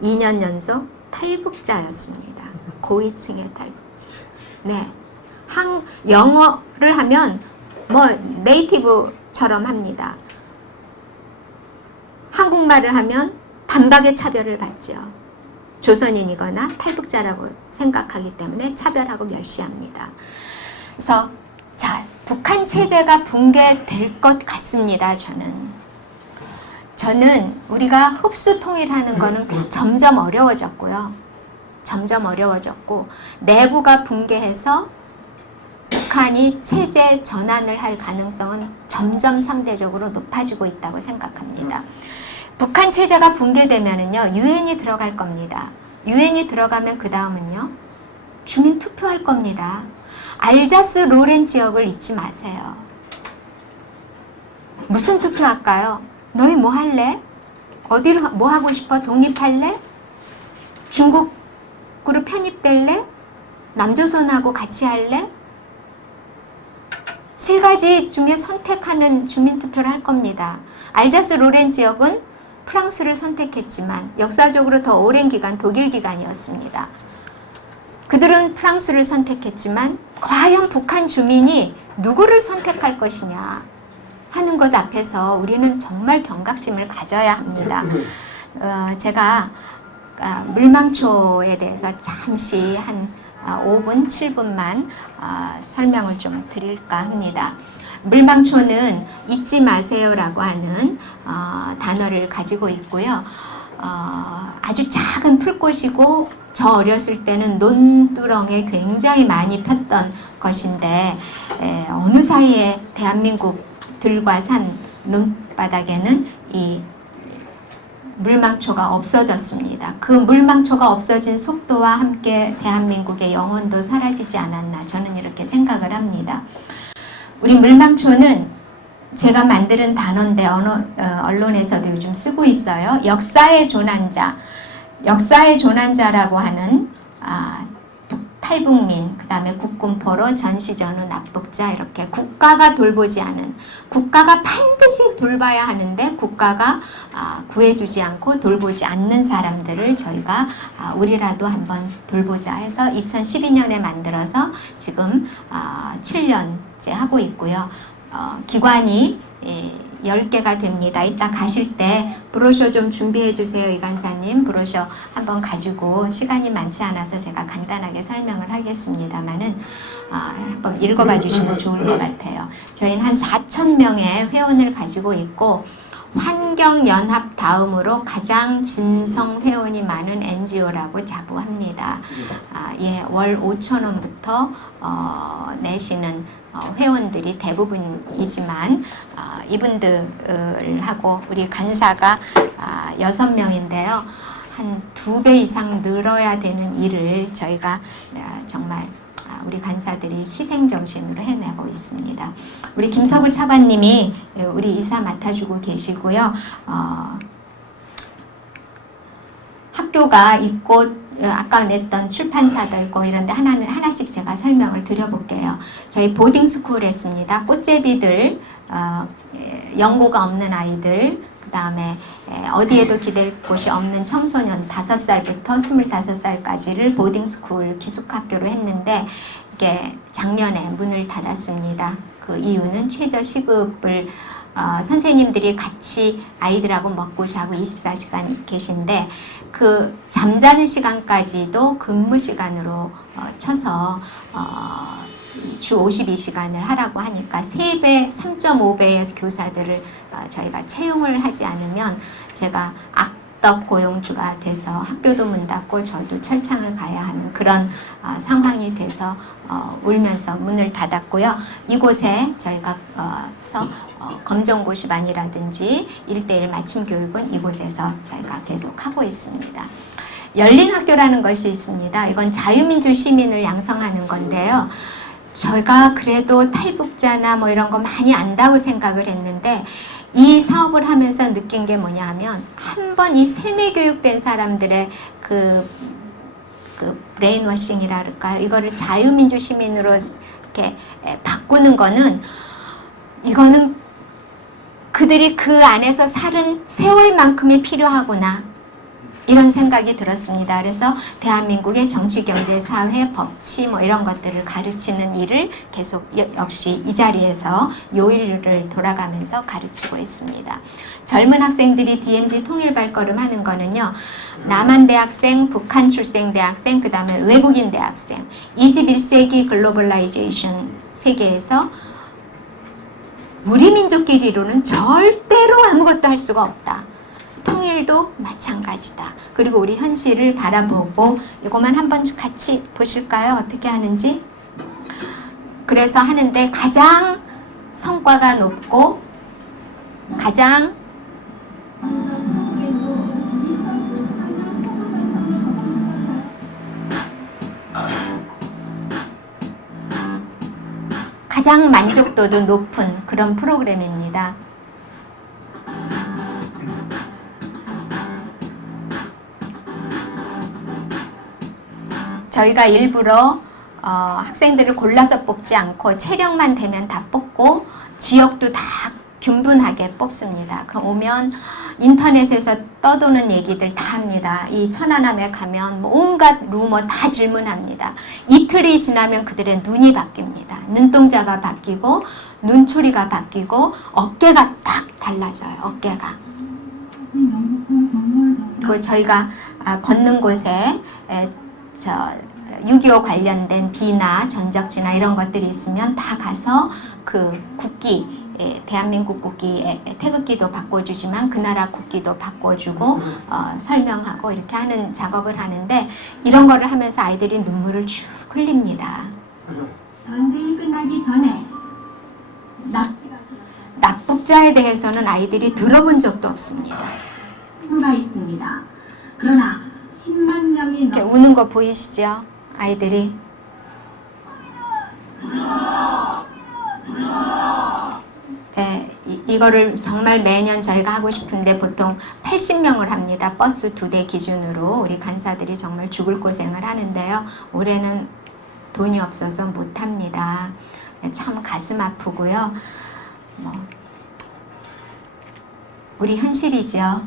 2년 연속 탈북자였습니다. 고위층의 탈북자. 네. 영어를 하면 뭐 네이티브처럼 합니다. 한국말을 하면 단박에 차별을 받죠. 조선인이거나 탈북자라고 생각하기 때문에 차별하고 멸시합니다. 그래서 자, 북한 체제가 붕괴될 것 같습니다. 저는 우리가 흡수 통일하는 거는 점점 어려워졌고요. 점점 어려워졌고 내부가 붕괴해서 북한이 체제 전환을 할 가능성은 점점 상대적으로 높아지고 있다고 생각합니다. 북한 체제가 붕괴되면은요, 유엔이 들어갈 겁니다. 유엔이 들어가면 그 다음은요, 주민 투표할 겁니다. 알자스 로렌 지역을 잊지 마세요. 무슨 투표할까요? 너희 뭐 할래? 어디로 뭐 하고 싶어? 독립할래? 중국으로 편입될래? 남조선하고 같이 할래? 세 가지 중에 선택하는 주민투표를 할 겁니다. 알자스 로렌 지역은 프랑스를 선택했지만 역사적으로 더 오랜 기간 독일 기간이었습니다. 그들은 프랑스를 선택했지만 과연 북한 주민이 누구를 선택할 것이냐 하는 것 앞에서 우리는 정말 경각심을 가져야 합니다. 제가 물망초에 대해서 잠시 한 5분, 7분만 설명을 좀 드릴까 합니다. 물망초는 잊지 마세요라고 하는 단어를 가지고 있고요. 아주 작은 풀꽃이고 저 어렸을 때는 논두렁에 굉장히 많이 폈던 것인데 어느 사이에 대한민국들과 산 논바닥에는 이 물망초가 없어졌습니다. 그 물망초가 없어진 속도와 함께 대한민국의 영혼도 사라지지 않았나 저는 이렇게 생각을 합니다. 우리 물망초는 제가 만드는 단어인데 언론에서도 요즘 쓰고 있어요. 역사의 조난자, 역사의 조난자라고 하는 탈북민, 그 다음에 국군포로 전시전후 납북자, 이렇게 국가가 돌보지 않은, 국가가 반드시 돌봐야 하는데 국가가 구해주지 않고 돌보지 않는 사람들을 저희가 우리라도 한번 돌보자 해서 2012년에 만들어서 지금 7년째 하고 있고요. 기관이 10개가 됩니다. 이따 가실 때 브로셔 좀 준비해 주세요. 이 간사님 브로셔 한번 가지고, 시간이 많지 않아서 제가 간단하게 설명을 하겠습니다만은 한번 읽어봐 주시면 좋을 것 같아요. 저희는 한 4,000명의 회원을 가지고 있고 환경연합 다음으로 가장 진성 회원이 많은 NGO라고 자부합니다. 예, 월 5,000원부터 내시는 회원들이 대부분이지만 이분들하고 우리 간사가 6명인데요. 한 2배 이상 늘어야 되는 일을 저희가 정말 우리 간사들이 희생정신으로 해내고 있습니다. 우리 김서구 차관님이 우리 이사 맡아주고 계시고요. 학교가 있고 아까 냈던 출판사도 있고 이런데 하나씩 제가 설명을 드려볼게요. 저희 보딩스쿨 했습니다. 꽃제비들, 연고가 없는 아이들, 그 다음에 어디에도 기댈 곳이 없는 청소년 5살부터 25살까지를 보딩스쿨 기숙학교로 했는데 이게 작년에 문을 닫았습니다. 그 이유는 최저 시급을 선생님들이 같이 아이들하고 먹고 자고 24시간 계신데 그 잠자는 시간까지도 근무 시간으로 쳐서 주 52시간을 하라고 하니까 3배, 3.5배의 교사들을 저희가 채용을 하지 않으면 제가 악덕 고용주가 돼서 학교도 문 닫고 저도 철창을 가야 하는 그런 상황이 돼서 울면서 문을 닫았고요. 이곳에 저희가 검정고시반이라든지 1:1 맞춤 교육은 이곳에서 저희가 계속 하고 있습니다. 열린 학교라는 것이 있습니다. 이건 자유민주 시민을 양성하는 건데요. 제가 그래도 탈북자나 뭐 이런 거 많이 안다고 생각을 했는데 이 사업을 하면서 느낀 게 뭐냐 하면 한 번 이 세뇌 교육된 사람들의 그 그 브레인워싱이라 할까요? 이거를 자유민주 시민으로 이렇게 바꾸는 거는 이거는 그들이 그 안에서 살은 세월만큼이 필요하구나 이런 생각이 들었습니다. 그래서 대한민국의 정치, 경제, 사회, 법치 뭐 이런 것들을 가르치는 일을 계속 역시 이 자리에서 요일을 돌아가면서 가르치고 있습니다. 젊은 학생들이 DMZ 통일 발걸음 하는 거는요. 남한 대학생, 북한 출생 대학생, 그 다음에 외국인 대학생 21세기 글로벌라이제이션 세계에서 우리 민족끼리로는 절대로 아무것도 할 수가 없다. 통일도 마찬가지다. 그리고 우리 현실을 바라보고 이거만 한번 같이 보실까요? 어떻게 하는지. 그래서 하는데 가장 성과가 높고 가장 만족도도 높은 그런 프로그램입니다. 저희가 일부러 학생들을 골라서 뽑지 않고 체력만 되면 다 뽑고 지역도 다 균분하게 뽑습니다. 그럼 오면 인터넷에서 떠도는 얘기들 다 합니다. 이 천안함에 가면 온갖 루머 다 질문합니다. 이틀이 지나면 그들의 눈이 바뀝니다. 눈동자가 바뀌고 눈초리가 바뀌고 어깨가 딱 달라져요. 어깨가. 그리고 저희가 걷는 곳에 6.25 관련된 비나 전적지나 이런 것들이 있으면 다 가서 그 국기, 대한민국 국기 태극기도 바꿔주지만 그 나라 국기도 바꿔주고 설명하고 이렇게 하는 작업을 하는데 이런 거를 하면서 아이들이 눈물을 쭉 흘립니다. 전쟁이 끝나기 전에 납북자에 대해서는 아이들이 들어본 적도 없습니다. 가 있습니다. 그러나 10만 명이 이렇게 우는 거 보이시죠? 아이들이. 네, 이거를 정말 매년 저희가 하고 싶은데 보통 80명을 합니다. 버스 2대 기준으로 우리 간사들이 정말 죽을 고생을 하는데요. 올해는 돈이 없어서 못합니다. 참 가슴 아프고요. 우리 현실이죠.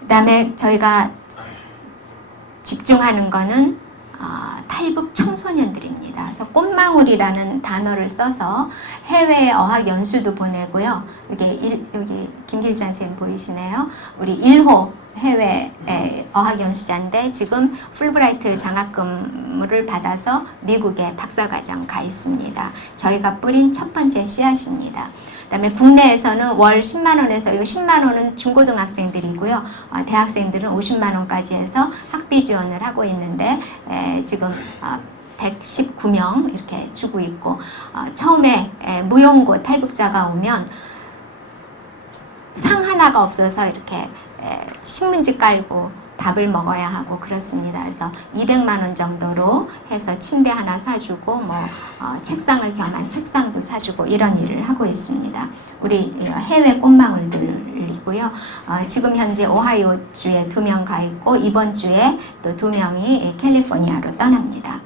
그 다음에 저희가 집중하는 거는 탈북 청소년들입니다. 그래서 꽃망울이라는 단어를 써서 해외 어학 연수도 보내고요. 여기 김길찬 쌤 보이시네요. 우리 1호 해외 어학 연수자인데 지금 풀브라이트 장학금을 받아서 미국에 박사과정 가 있습니다. 저희가 뿌린 첫 번째 씨앗입니다. 그다음에 국내에서는 월 10만 원에서 이거 10만 원은 중고등학생들이고요. 대학생들은 50만 원까지 해서 학비 지원을 하고 있는데 지금 119명 이렇게 주고 있고 처음에 무용고 탈북자가 오면 상 하나가 없어서 이렇게 신문지 깔고 밥을 먹어야 하고 그렇습니다. 그래서 200만 원 정도로 해서 침대 하나 사주고 책상을 겸한 책상도 사주고 이런 일을 하고 있습니다. 우리 해외 꽃망울들이고요. 지금 현재 오하이오주에 2명 가 있고 이번 주에 또 2명이 캘리포니아로 떠납니다.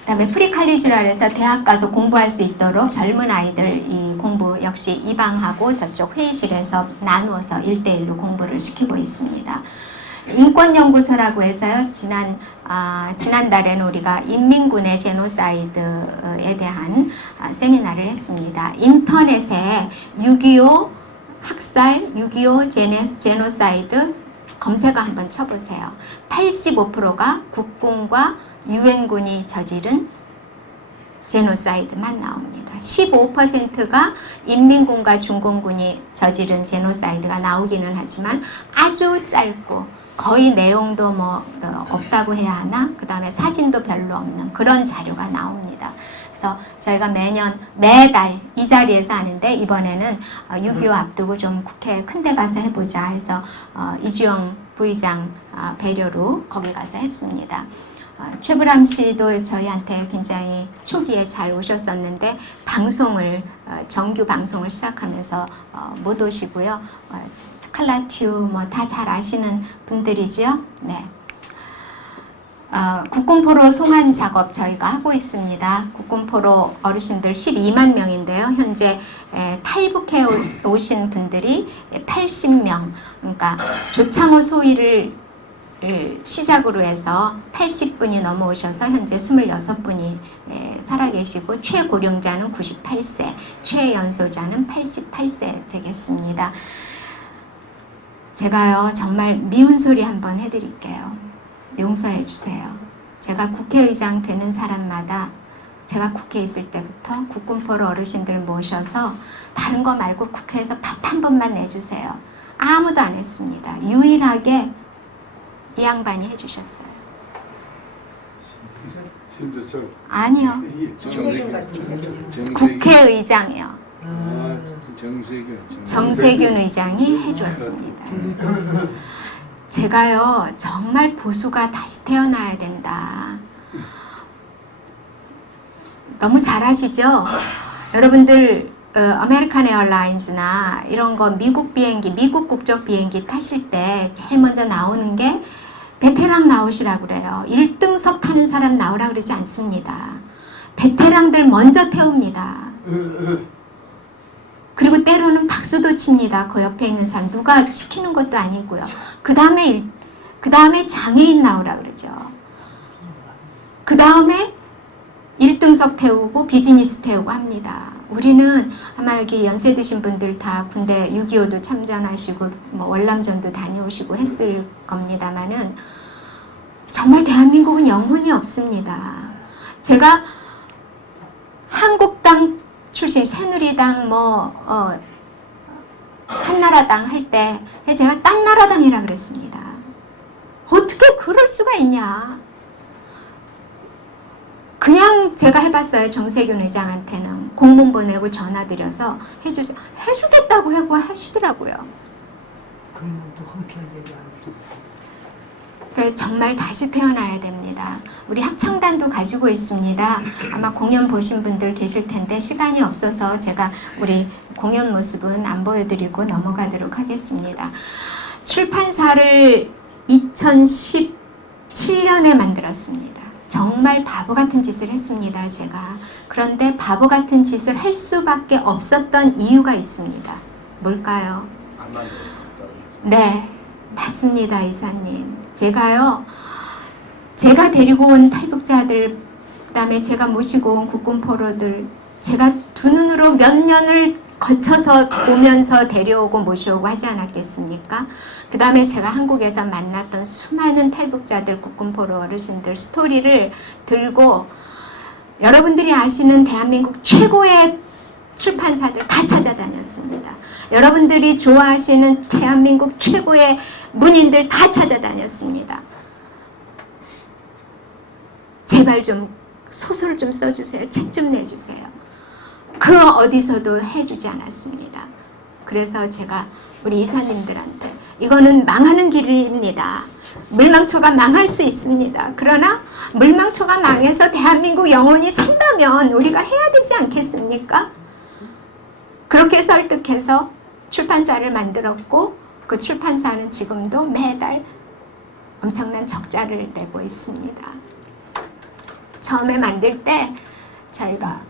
그다음에 프리칼리지라 해서 대학 가서 공부할 수 있도록 젊은 아이들 이 공부 역시 입항하고 저쪽 회의실에서 나누어서 1대1로 공부를 시키고 있습니다. 인권연구소라고 해서요. 지난달에는 우리가 인민군의 제노사이드에 대한 세미나를 했습니다. 인터넷에 6.25 학살, 6.25 제노사이드 검색어 한번 쳐보세요. 85%가 국군과 유엔군이 저지른 제노사이드만 나옵니다. 15%가 인민군과 중공군이 저지른 제노사이드가 나오기는 하지만 아주 짧고 거의 내용도 없다고 해야 하나? 그 다음에 사진도 별로 없는 그런 자료가 나옵니다. 그래서 저희가 매달 이 자리에서 하는데 이번에는 6.25 앞두고 좀 국회 큰 데 가서 해보자 해서 이주영 부의장 배려로 거기 가서 했습니다. 최불암 씨도 저희한테 굉장히 초기에 잘 오셨었는데 정규 방송을 시작하면서 못 오시고요. 스칼라튜 다 잘 아시는 분들이지요. 네. 국공포로 송환 작업 저희가 하고 있습니다. 국공포로 어르신들 12만 명인데요. 현재 탈북해 오신 분들이 80명, 그러니까 조창호 소위를 시작으로 해서 80분이 넘어오셔서 현재 26분이 살아계시고 최고령자는 98세, 최연소자는 88세 되겠습니다. 제가요 정말 미운 소리 한번 해드릴게요. 용서해 주세요. 제가 국회의장 되는 사람마다 제가 국회에 있을 때부터 국군포로 어르신들 모셔서 다른 거 말고 국회에서 밥 한 번만 내주세요. 아무도 안 했습니다. 유일하게 이 양반이 해주셨어요. 심재철. 아니요. 국회의장이요. 정세균 의장이 해줬습니다. 제가요 정말 보수가 다시 태어나야 된다. 너무 잘 아시죠? 여러분들 아메리칸 에어라인즈나 이런 거 미국 비행기, 미국 국적 비행기 타실 때 제일 먼저 나오는 게 베테랑 나오시라고 그래요. 1등석 타는 사람 나오라 그러지 않습니다. 베테랑들 먼저 태웁니다. 그리고 때로는 박수도 칩니다. 그 옆에 있는 사람 누가 시키는 것도 아니고요. 그 다음에 장애인 나오라 그러죠. 그 다음에 1등석 태우고 비즈니스 태우고 합니다. 우리는 아마 여기 연세 드신 분들 다 군대 6.25도 참전하시고 뭐 월남전도 다녀오시고 했을 겁니다만은 정말 대한민국은 영혼이 없습니다. 제가 한국당 출신 새누리당 한나라당 할 때 제가 딴나라당이라 그랬습니다. 어떻게 그럴 수가 있냐. 그냥 제가 해봤어요. 정세균 의장한테는 공문 보내고 전화드려서 해주겠다고 하고 하시더라고요. 그런 것도 흔쾌하게 정말 다시 태어나야 됩니다. 우리 합창단도 가지고 있습니다. 아마 공연 보신 분들 계실 텐데 시간이 없어서 제가 우리 공연 모습은 안 보여드리고 넘어가도록 하겠습니다. 출판사를 2017년에 만들었습니다. 정말 바보 같은 짓을 했습니다, 제가. 그런데 바보 같은 짓을 할 수밖에 없었던 이유가 있습니다. 뭘까요? 네, 맞습니다, 이사님. 제가 데리고 온 탈북자들, 그다음에 제가 모시고 온 국군포로들, 제가 두 눈으로 몇 년을 거쳐서 오면서 데려오고 모셔오고 하지 않았겠습니까? 그 다음에 제가 한국에서 만났던 수많은 탈북자들, 국군포로 어르신들 스토리를 들고 여러분들이 아시는 대한민국 최고의 출판사들 다 찾아다녔습니다. 여러분들이 좋아하시는 대한민국 최고의 문인들 다 찾아다녔습니다. 제발 좀 소설 좀 써주세요. 책 좀 내주세요. 그 어디서도 해주지 않았습니다. 그래서 제가 우리 이사님들한테 이거는 망하는 길입니다. 물망초가 망할 수 있습니다. 그러나 물망초가 망해서 대한민국 영혼이 산다면 우리가 해야 되지 않겠습니까? 그렇게 설득해서 출판사를 만들었고 그 출판사는 지금도 매달 엄청난 적자를 내고 있습니다. 처음에 만들 때 저희가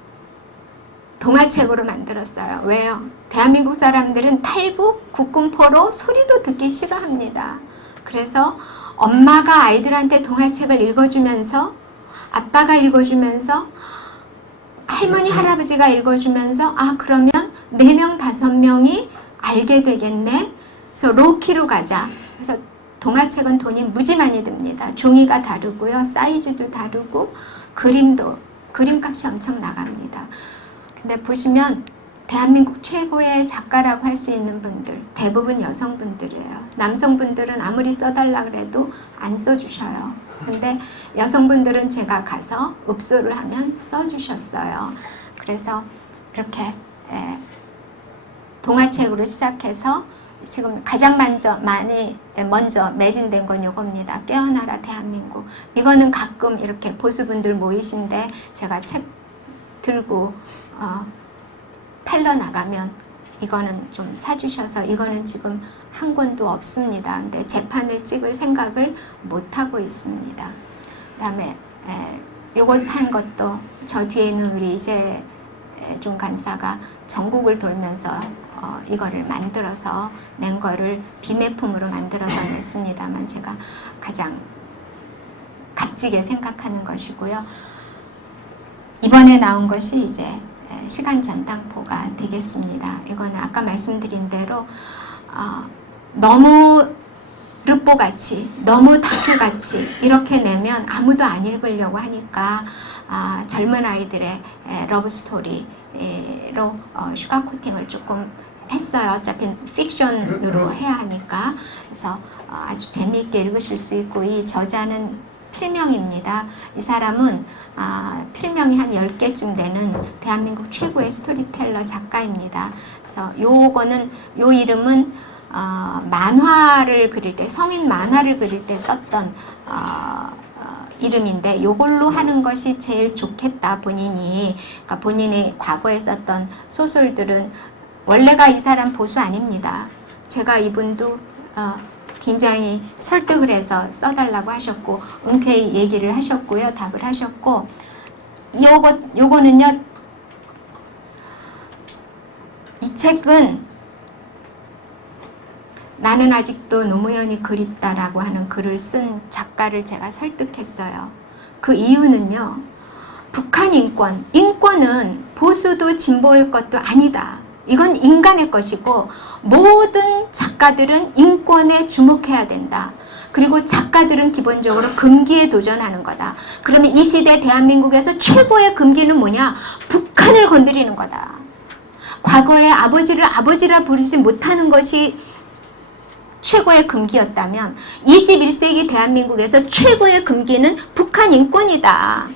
동화책으로 만들었어요. 왜요? 대한민국 사람들은 탈북, 국군포로 소리도 듣기 싫어합니다. 그래서 엄마가 아이들한테 동화책을 읽어주면서 아빠가 읽어주면서 할머니, 할아버지가 읽어주면서 그러면 4명, 5명이 알게 되겠네. 그래서 로키로 가자. 그래서 동화책은 돈이 무지 많이 듭니다. 종이가 다르고요. 사이즈도 다르고 그림값이 엄청 나갑니다. 근데 보시면 대한민국 최고의 작가라고 할 수 있는 분들 대부분 여성분들이에요. 남성분들은 아무리 써달라 그래도 안 써주셔요. 근데 여성분들은 제가 가서 읍소를 하면 써주셨어요. 그래서 이렇게 동화책으로 시작해서 지금 가장 먼저 매진된 건 이겁니다. 깨어나라 대한민국. 이거는 가끔 이렇게 보수분들 모이신데 제가 책 들고 팔러 나가면 이거는 좀 사주셔서 이거는 지금 한 권도 없습니다. 근데 재판을 찍을 생각을 못 하고 있습니다. 그다음에 요것 한 것도 저 뒤에 있는 우리 이세중 간사가 전국을 돌면서 이거를 만들어서 낸 거를 비매품으로 만들어서 냈습니다만 제가 가장 값지게 생각하는 것이고요. 이번에 나온 것이 이제 시간 전당포가 되겠습니다. 이거는 아까 말씀드린 대로 너무 르뽀같이 너무 다큐같이 이렇게 내면 아무도 안 읽으려고 하니까 젊은 아이들의 러브스토리로 슈가 코팅을 조금 했어요. 어차피 픽션으로 해야 하니까. 그래서 아주 재미있게 읽으실 수 있고, 이 저자는 필명입니다. 이 사람은 필명이 한 10개쯤 되는 대한민국 최고의 스토리텔러 작가입니다. 그래서 요 이름은 만화를 그릴 때, 성인 만화를 그릴 때 썼던 이름인데, 요걸로 하는 것이 제일 좋겠다. 그러니까 본인이 과거에 썼던 소설들은 원래가 이 사람 보수 아닙니다. 제가 이분도 굉장히 설득을 해서 써달라고 하셨고, 흔쾌히 얘기를 하셨고요. 답을 하셨고, 요거는요, 이 책은 나는 아직도 노무현이 그립다라고 하는 글을 쓴 작가를 제가 설득했어요. 그 이유는요, 북한 인권은 보수도 진보의 것도 아니다. 이건 인간의 것이고, 모든 작가들은 인권에 주목해야 된다. 그리고 작가들은 기본적으로 금기에 도전하는 거다. 그러면 이 시대 대한민국에서 최고의 금기는 뭐냐? 북한을 건드리는 거다. 과거에 아버지를 아버지라 부르지 못하는 것이 최고의 금기였다면 21세기 대한민국에서 최고의 금기는 북한 인권이다.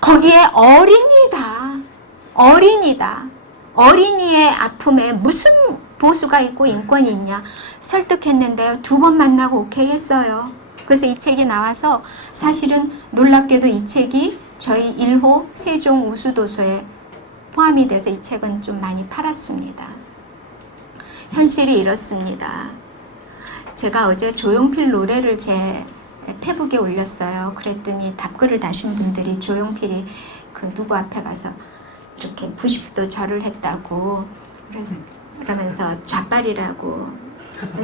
거기에 어린이다. 어린이의 아픔에 무슨 보수가 있고 인권이 있냐 설득했는데요. 2번 만나고 오케이 했어요. 그래서 이 책이 나와서 사실은 놀랍게도 이 책이 저희 1호 세종 우수도서에 포함이 돼서 이 책은 좀 많이 팔았습니다. 현실이 이렇습니다. 제가 어제 조용필 노래를 제 페북에 올렸어요. 그랬더니 답글을 다신 분들이 조용필이 그 누구 앞에 가서 이렇게 90도 절을 했다고 그러면서 좌빨이라고.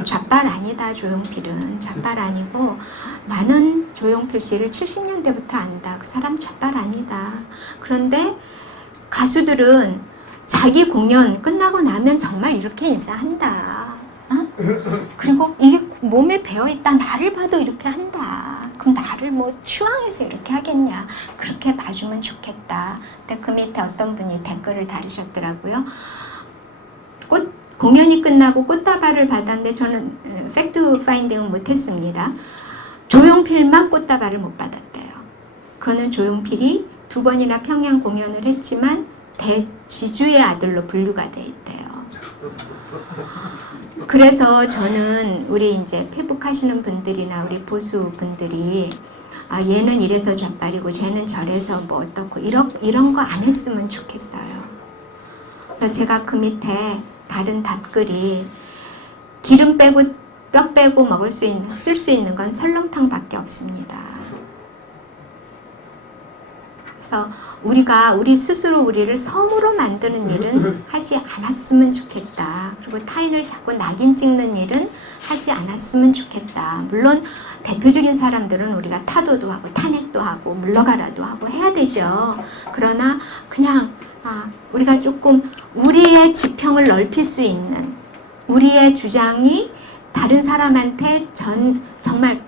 좌빨 아니다. 조용필은 좌빨 아니고, 나는 조용필 씨를 70년대부터 안다. 그 사람 좌빨 아니다. 그런데 가수들은 자기 공연 끝나고 나면 정말 이렇게 인사한다. 그리고 이게 몸에 배어있다. 나를 봐도 이렇게 한다. 그럼 나를 뭐 추앙해서 이렇게 하겠냐. 그렇게 봐주면 좋겠다. 근데 그 밑에 어떤 분이 댓글을 달으셨더라고요. 공연이 끝나고 꽃다발을 받았는데 저는 팩트 파인딩은 못했습니다. 조용필만 꽃다발을 못 받았대요. 그거는 조용필이 2번이나 평양 공연을 했지만 대지주의 아들로 분류가 돼 있대요. 그래서 저는 우리 이제 페북 하시는 분들이나 우리 보수 분들이 얘는 이래서 좌빨이고 쟤는 저래서 뭐 어떻고 이런 거 안 했으면 좋겠어요. 그래서 제가 그 밑에 다른 답글이 기름 빼고 뼈 빼고 쓸 수 있는 건 설렁탕밖에 없습니다. 그래서 우리 스스로 우리를 섬으로 만드는 일은 하지 않았으면 좋겠다. 그리고 타인을 자꾸 낙인 찍는 일은 하지 않았으면 좋겠다. 물론 대표적인 사람들은 우리가 타도도 하고 탄핵도 하고 물러가라도 하고 해야 되죠. 그러나 그냥 우리가 조금 우리의 지평을 넓힐 수 있는, 우리의 주장이 다른 사람한테 정말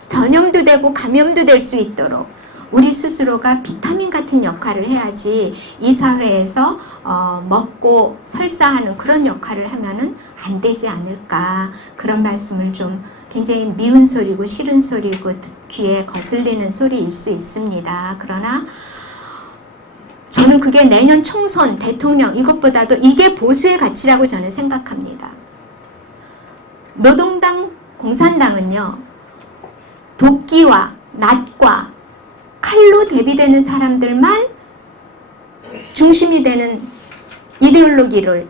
전염도 되고 감염도 될 수 있도록 우리 스스로가 비타민 같은 역할을 해야지 이 사회에서 먹고 설사하는 그런 역할을 하면은 안 되지 않을까. 그런 말씀을 좀, 굉장히 미운 소리고 싫은 소리고 귀에 거슬리는 소리일 수 있습니다. 그러나 저는 그게 내년 총선, 대통령 이것보다도 이게 보수의 가치라고 저는 생각합니다. 노동당, 공산당은요, 도끼와 낫과 칼로 대비되는 사람들만 중심이 되는 이데올로기를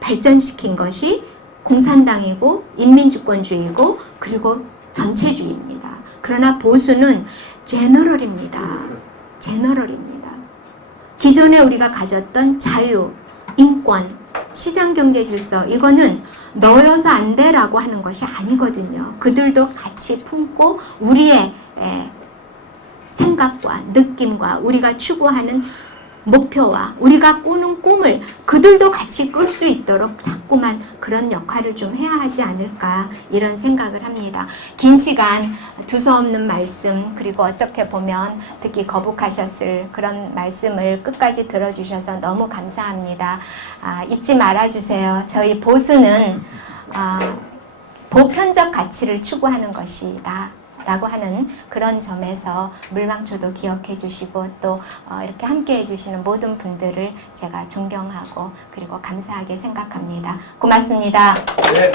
발전시킨 것이 공산당이고 인민주권주의고 그리고 전체주의입니다. 그러나 보수는 제너럴입니다. 제너럴입니다. 기존에 우리가 가졌던 자유, 인권, 시장경제 질서 이거는 너여서 안 돼라고 하는 것이 아니거든요. 그들도 같이 품고 우리의 생각과 느낌과 우리가 추구하는 목표와 우리가 꾸는 꿈을 그들도 같이 꿀 수 있도록 자꾸만 그런 역할을 좀 해야 하지 않을까 이런 생각을 합니다. 긴 시간 두서없는 말씀 그리고 어떻게 보면 듣기 거북하셨을 그런 말씀을 끝까지 들어주셔서 너무 감사합니다. 잊지 말아주세요. 저희 보수는 보편적 가치를 추구하는 것이다. 라고 하는 그런 점에서 물망초도 기억해 주시고 또 이렇게 함께 해주시는 모든 분들을 제가 존경하고 그리고 감사하게 생각합니다. 고맙습니다. 네.